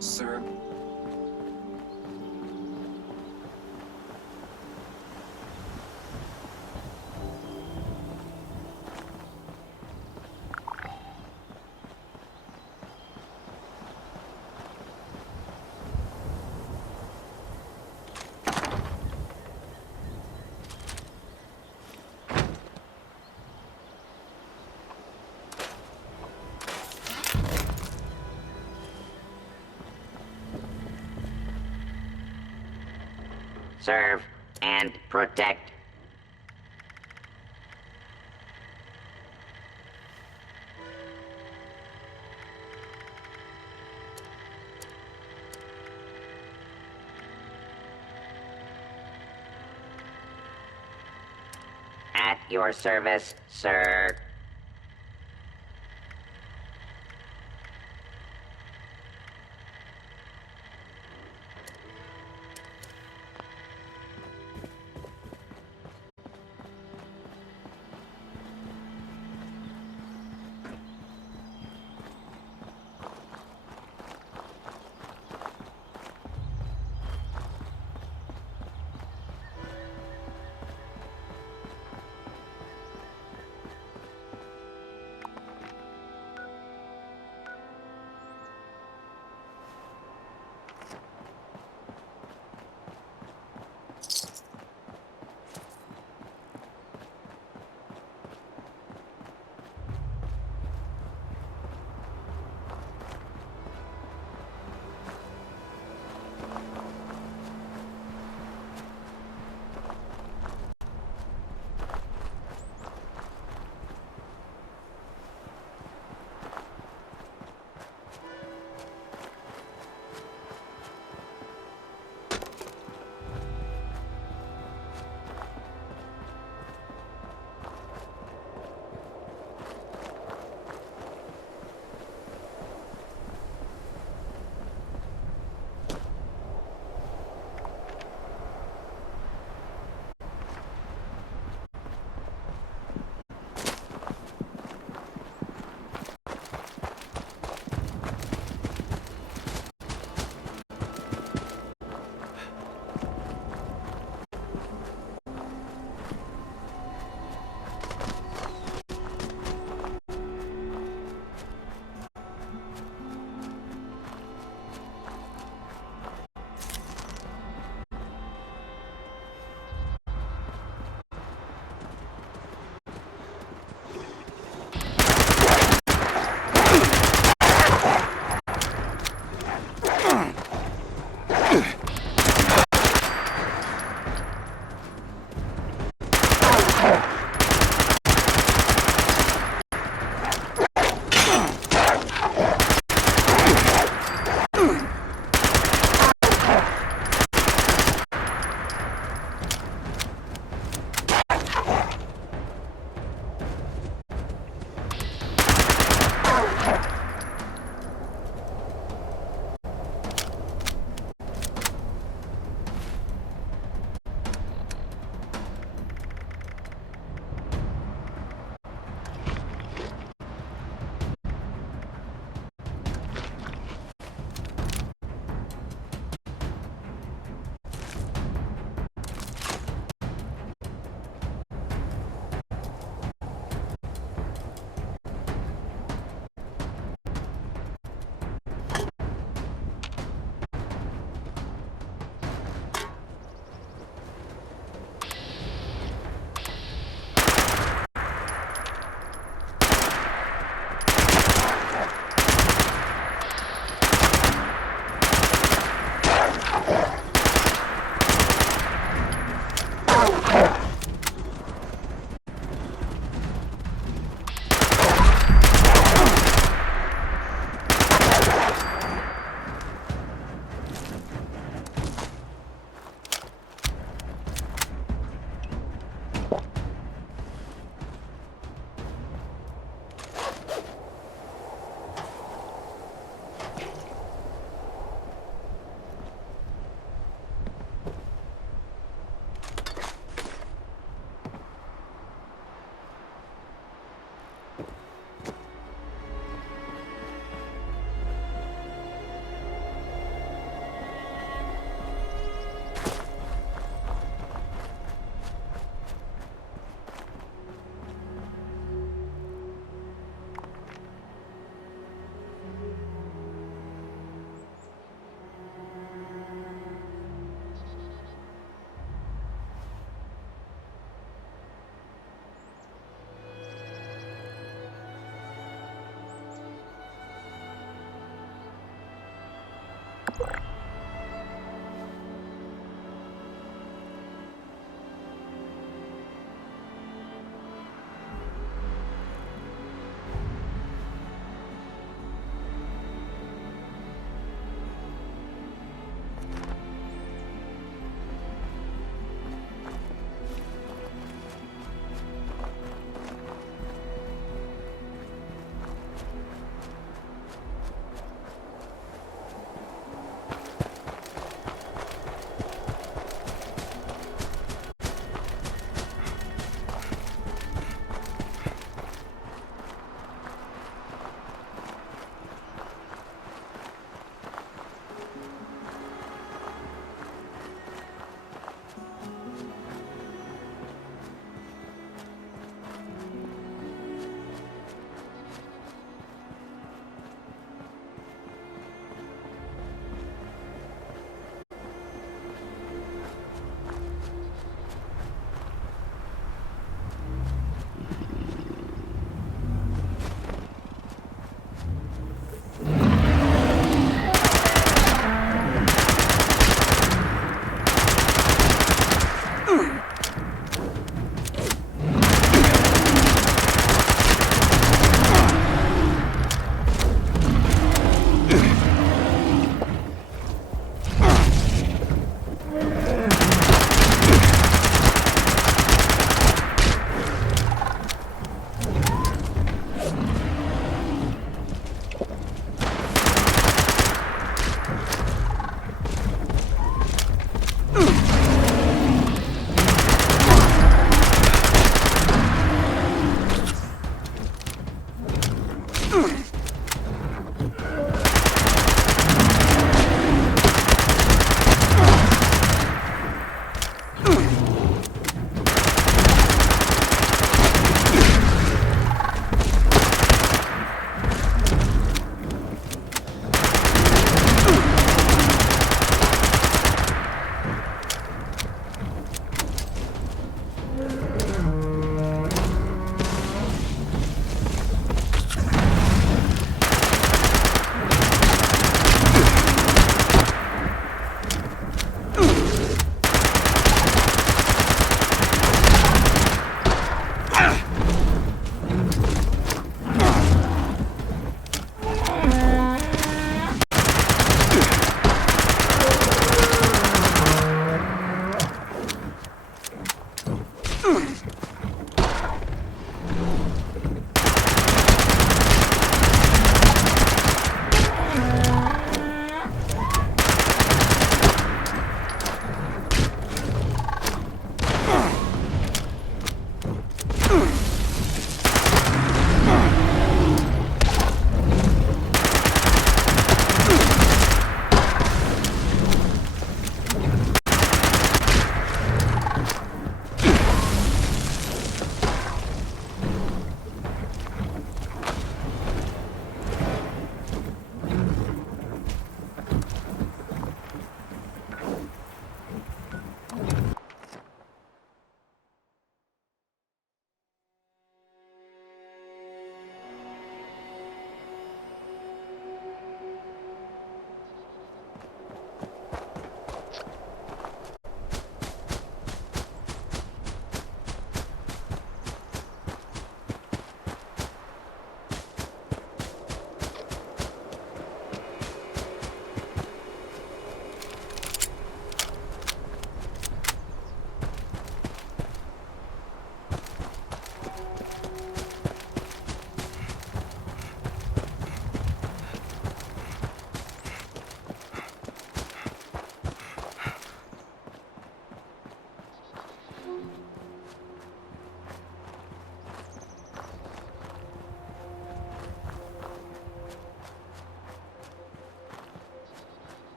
Sir. serve, and protect. At your service, sir.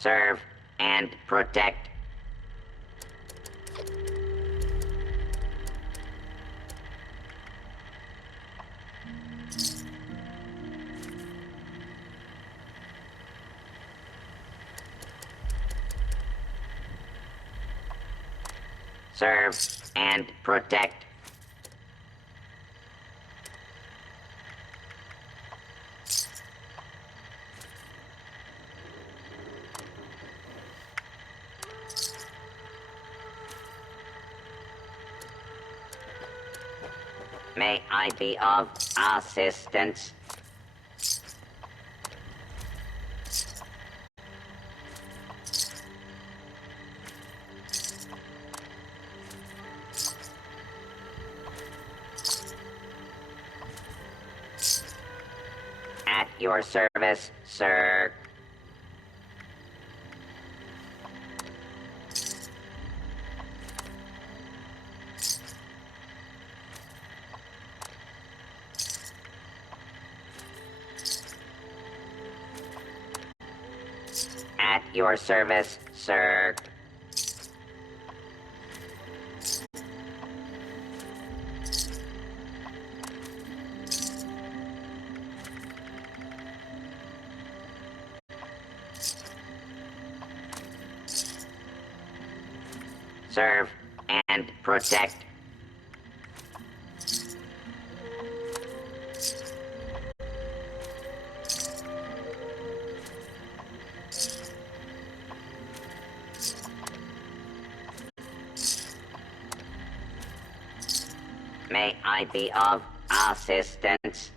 Serve and protect. Serve and protect. May I be of assistance? At your service, sir. At your service, sir. Serve and protect. May I be of assistance?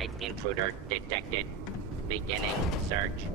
Identified intruder detected. Beginning search.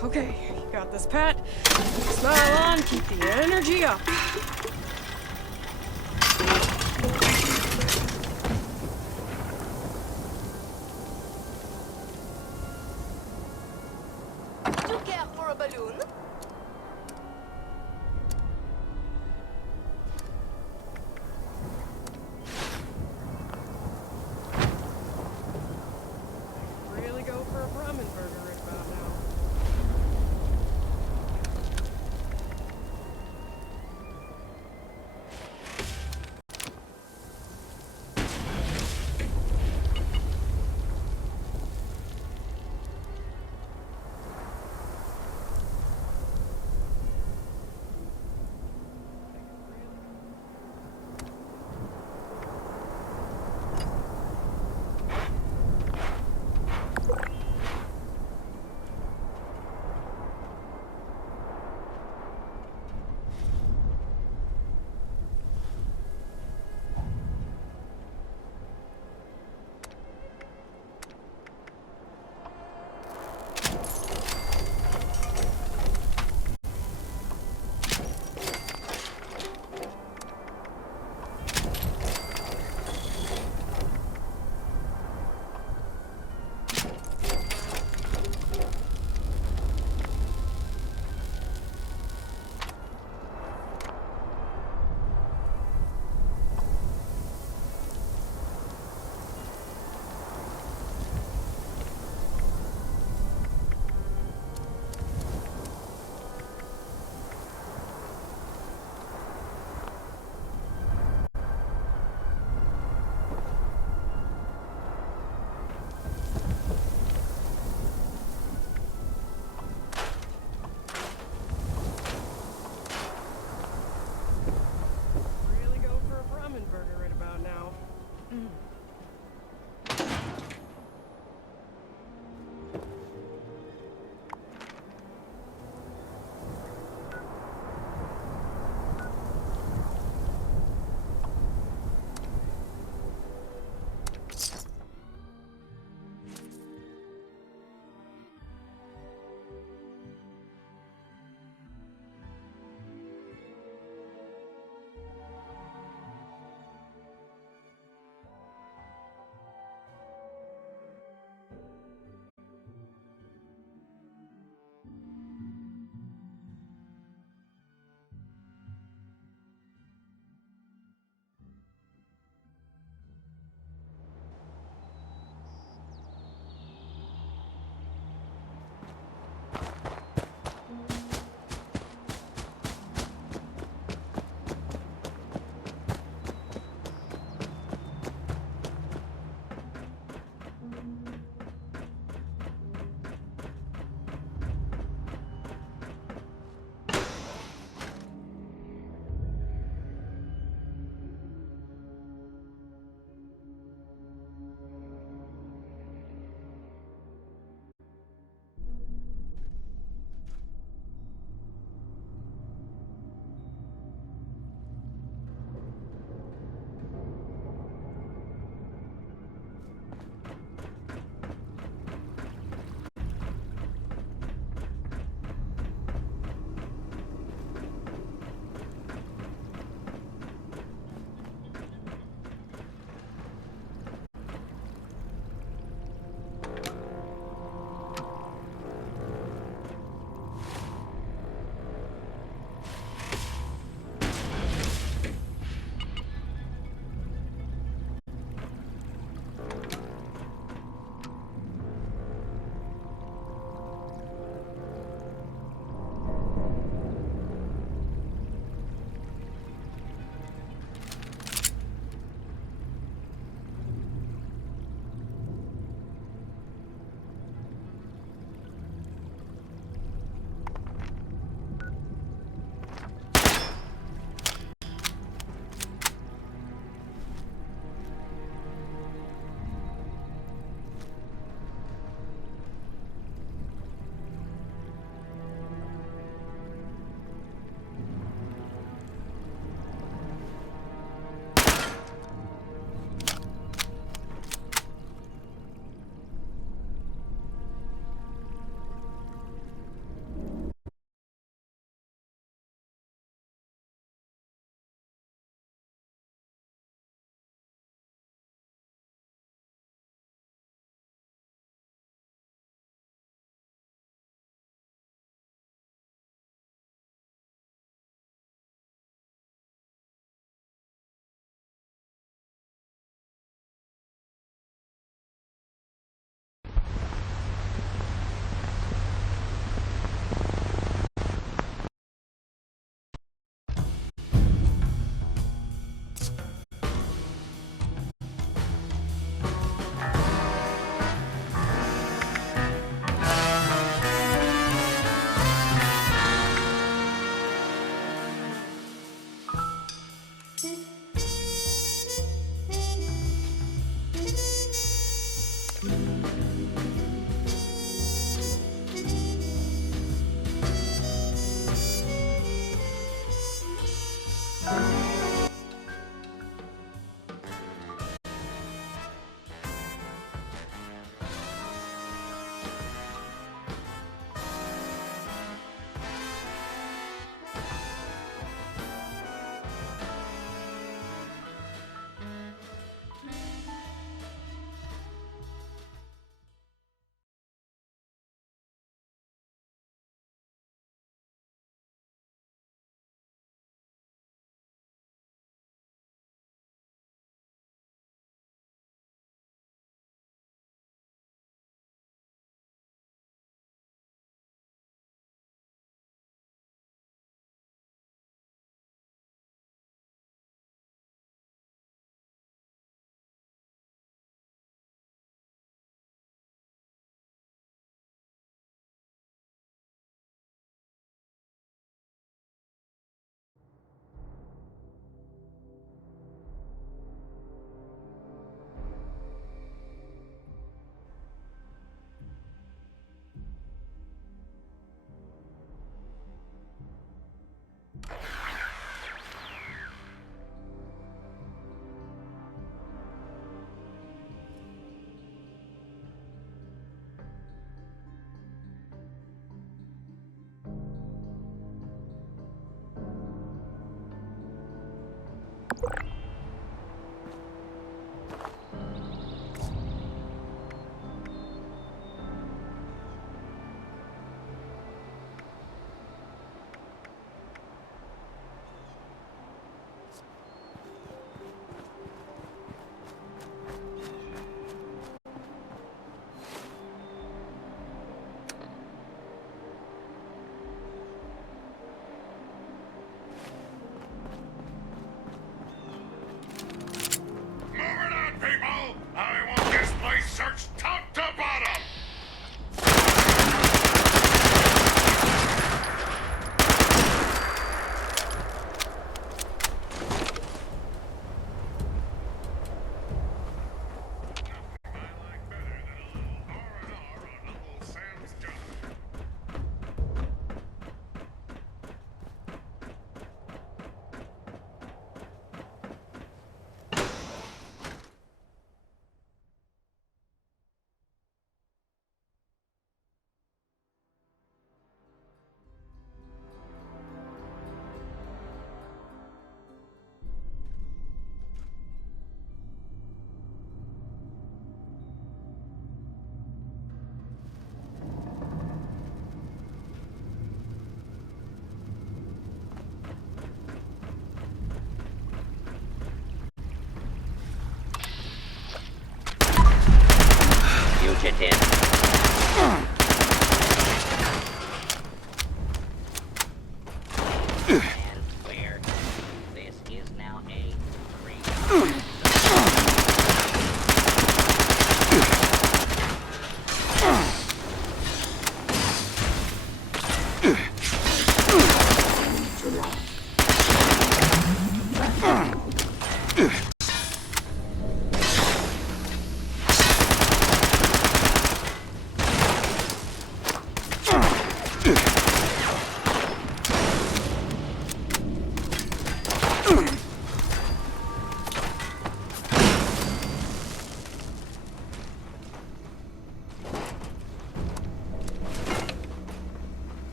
Okay, you got this, Pat. Smile on, keep the energy up. Do you care for a balloon? Really go for a ramen burger right about now.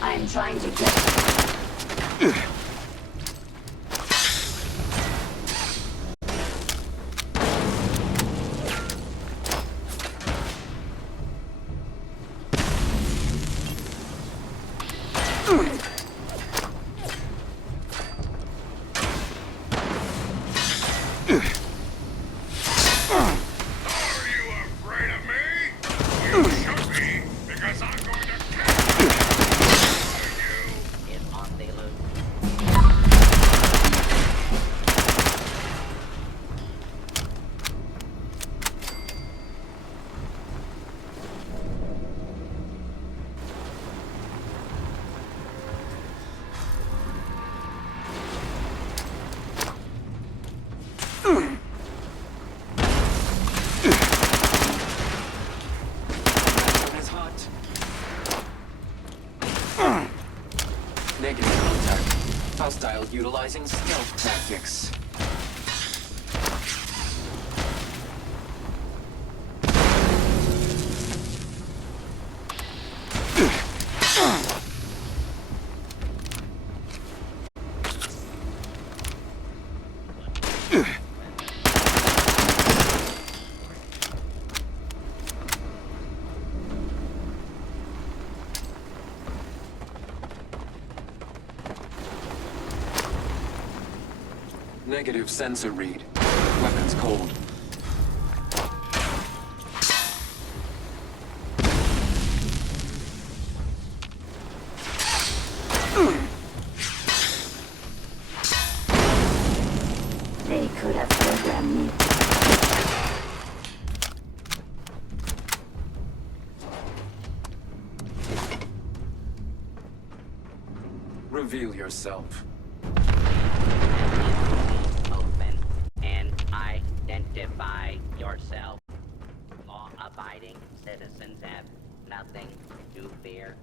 I'm trying to get... Negative contact. Hostile utilizing stealth tactics. Negative sensor read. Weapons cold. They could have programmed me. Reveal yourself. Open and identify yourself. Law-abiding citizens have nothing to fear.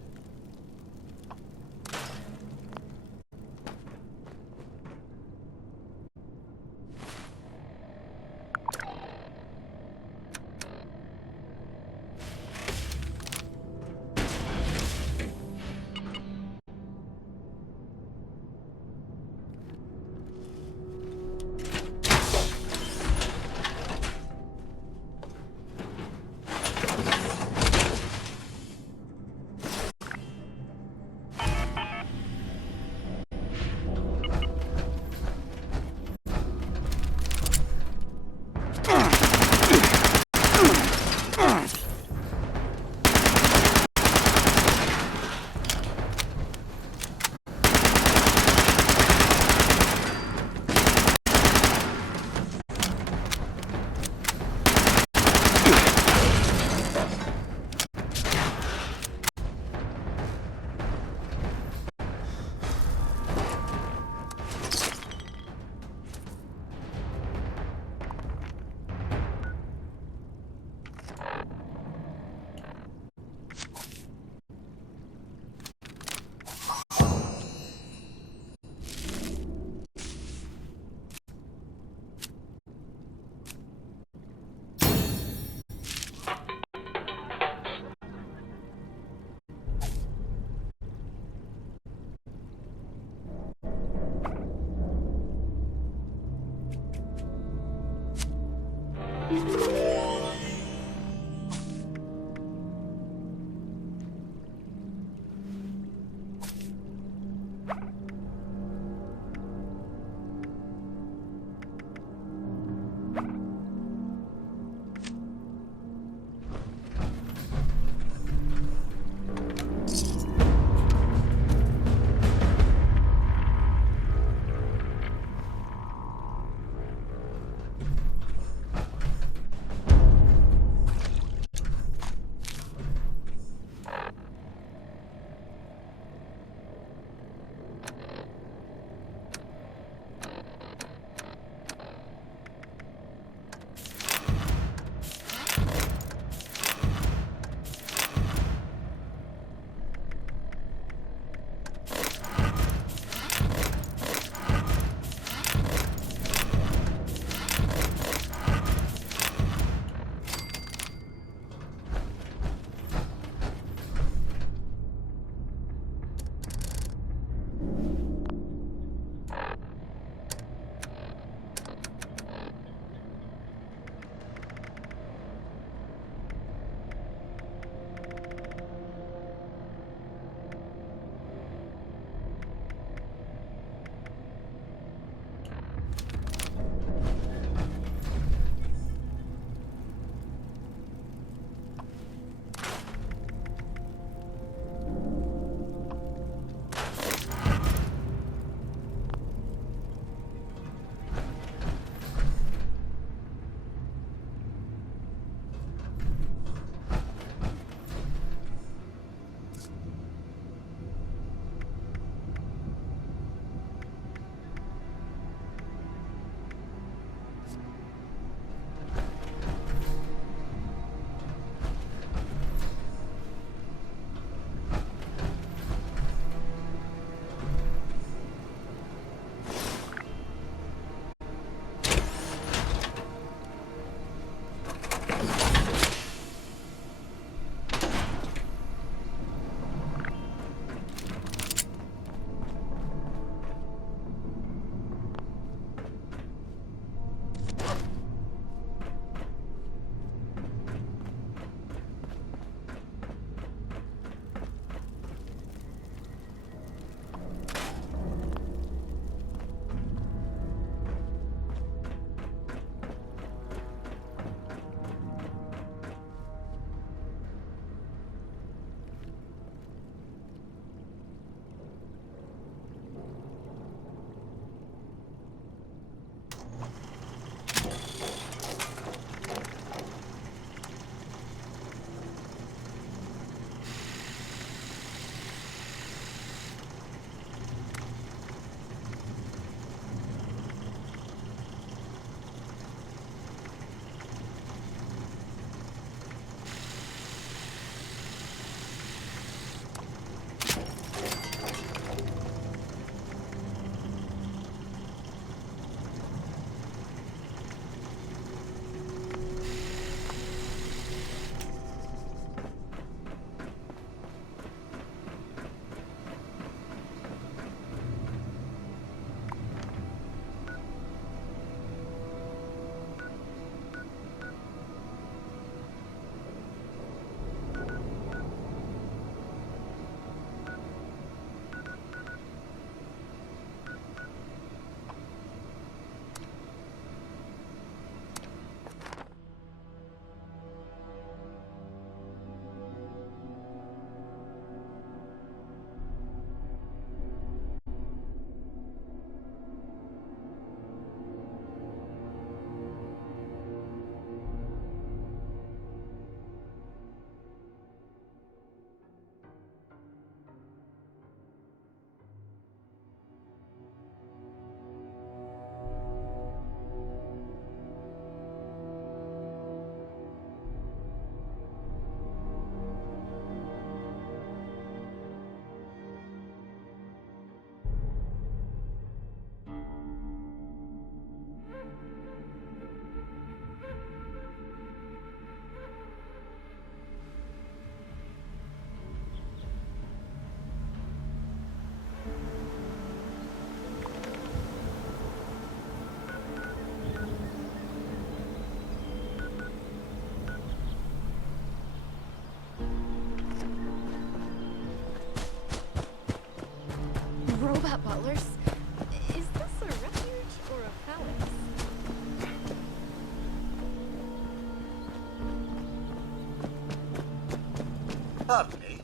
Pardon me?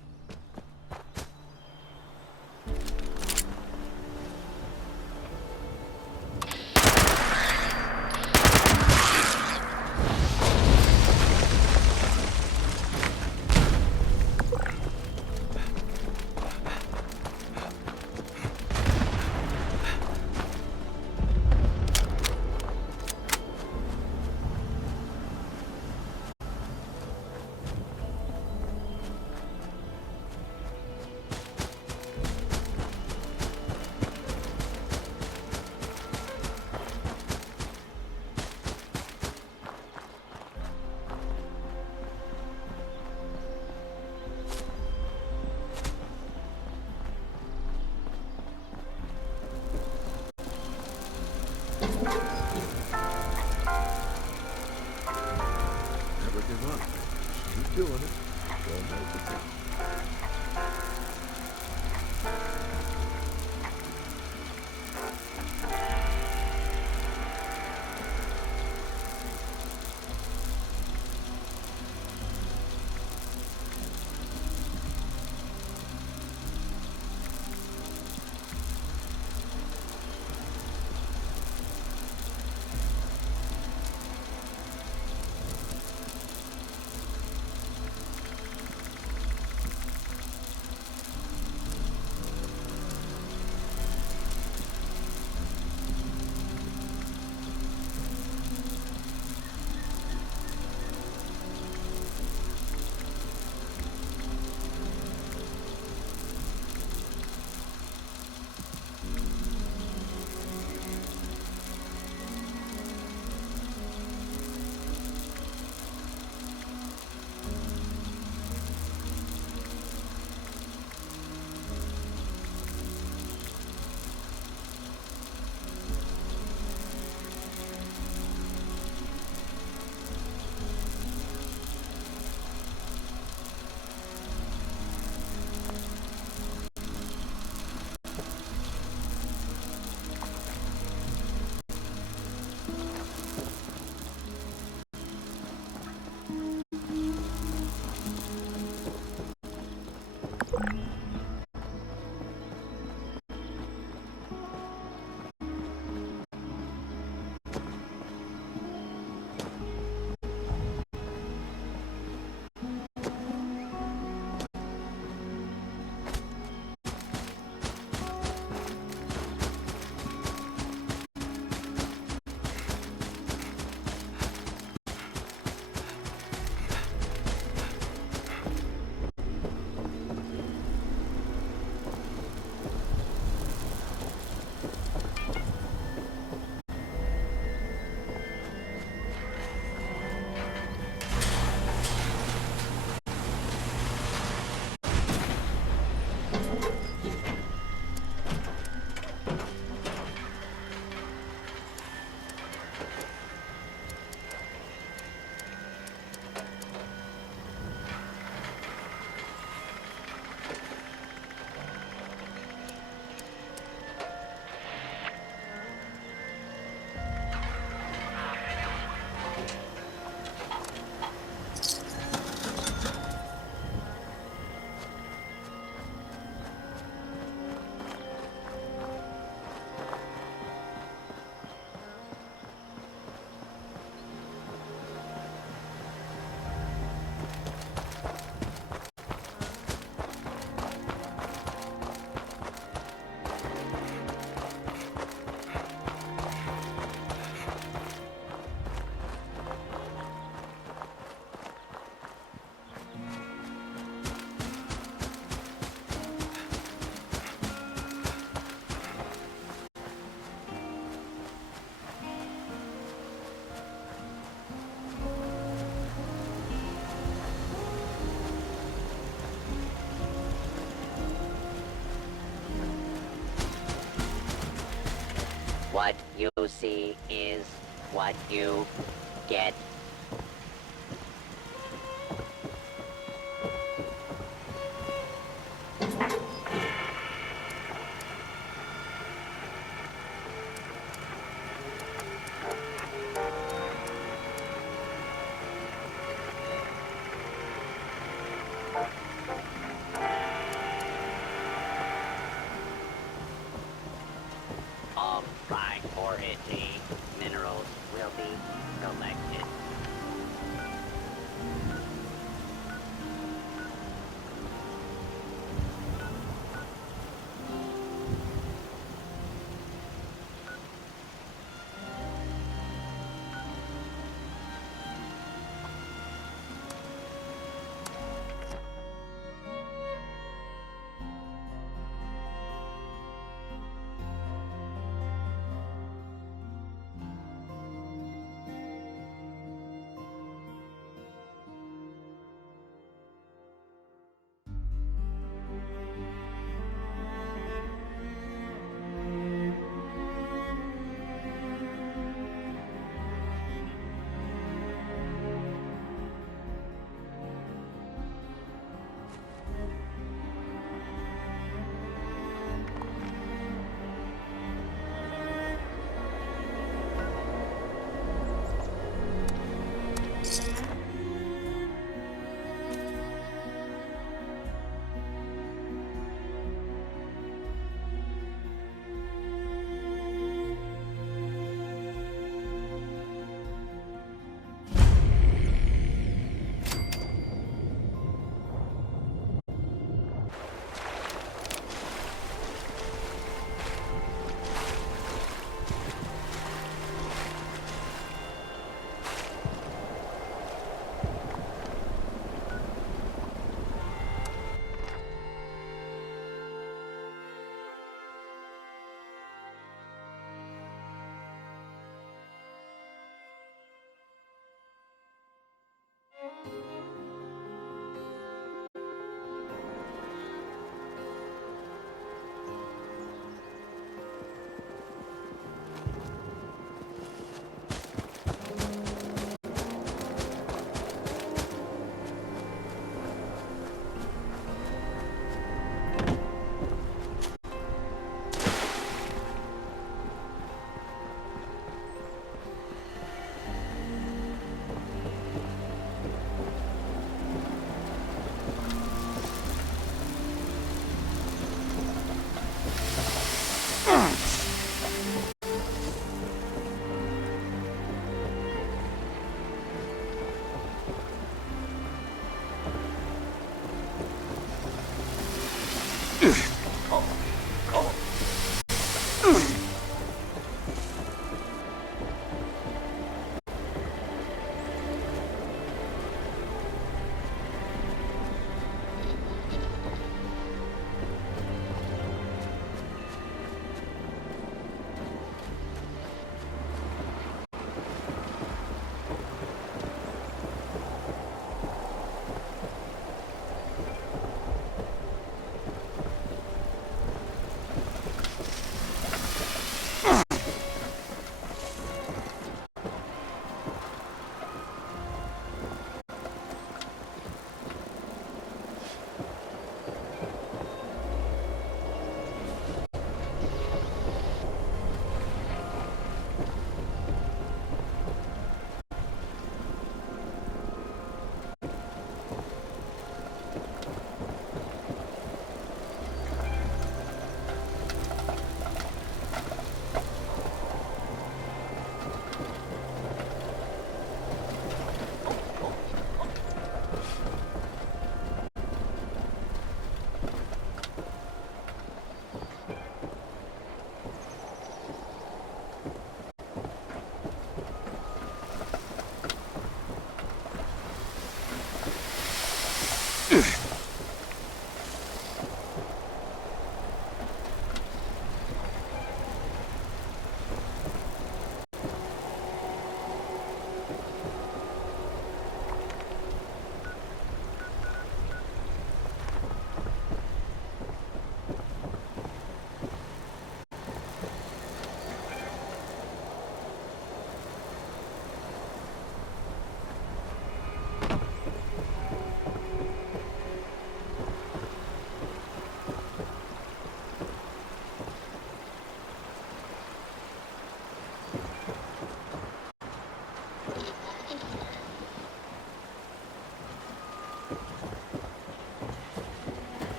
Never give up. Keep doing it. You'll make it. What you see is what you get.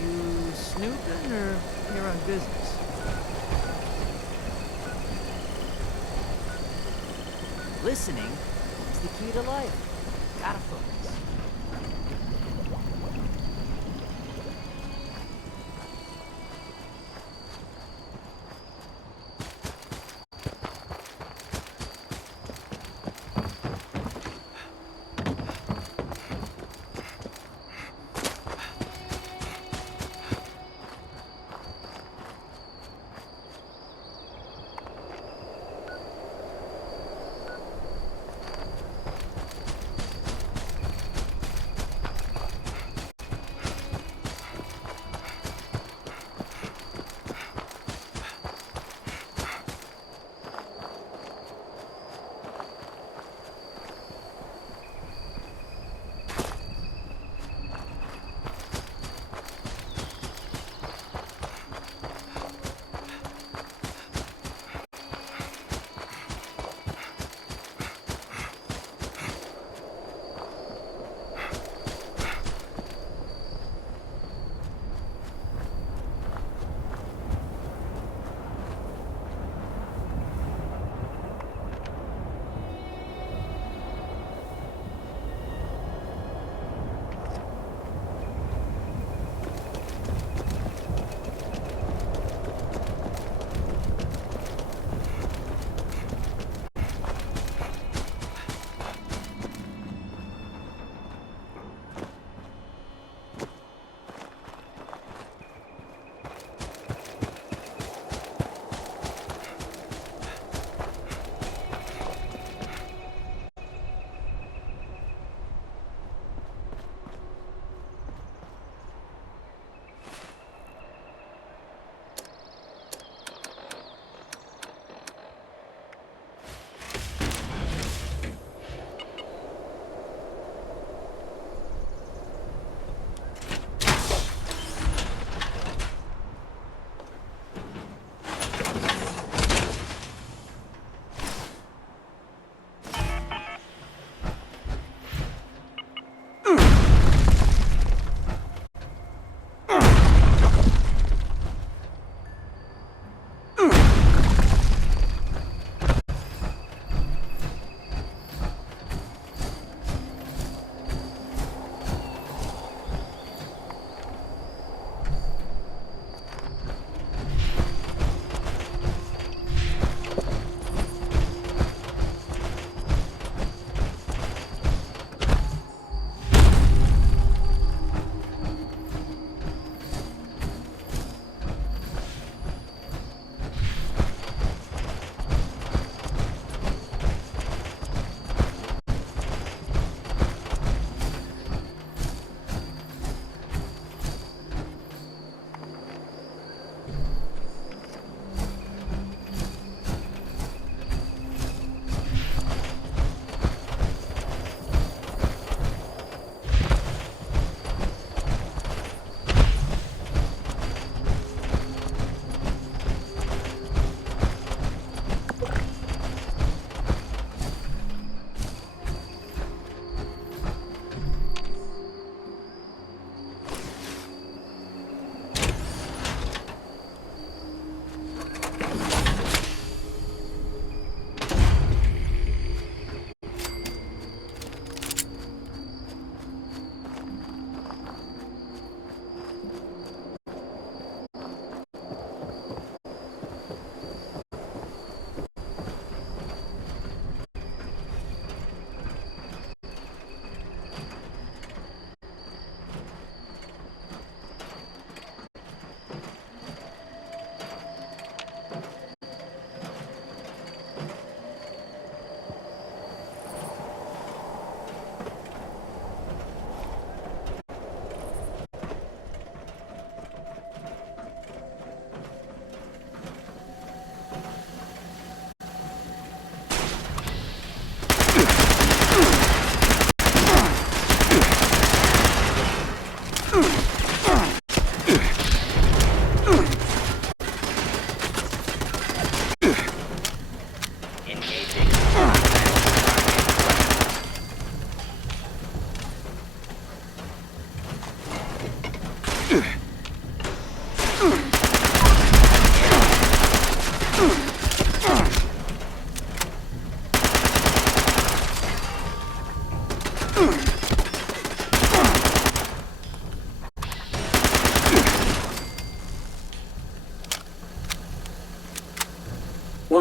You snooping or here on business? Listening is the key to life. Gotta focus.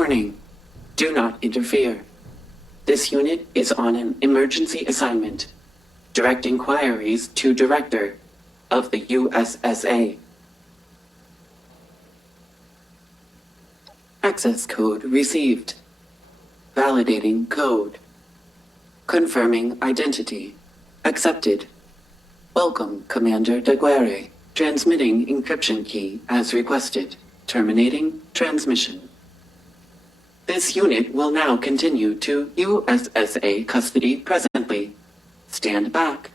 Warning. Do not interfere. This unit is on an emergency assignment. Direct inquiries to Director of the USSA. Access code received. Validating code. Confirming identity. Accepted. Welcome, Commander Daguerre. Transmitting encryption key as requested. Terminating transmission. This unit will now continue to USSA custody presently. Stand back.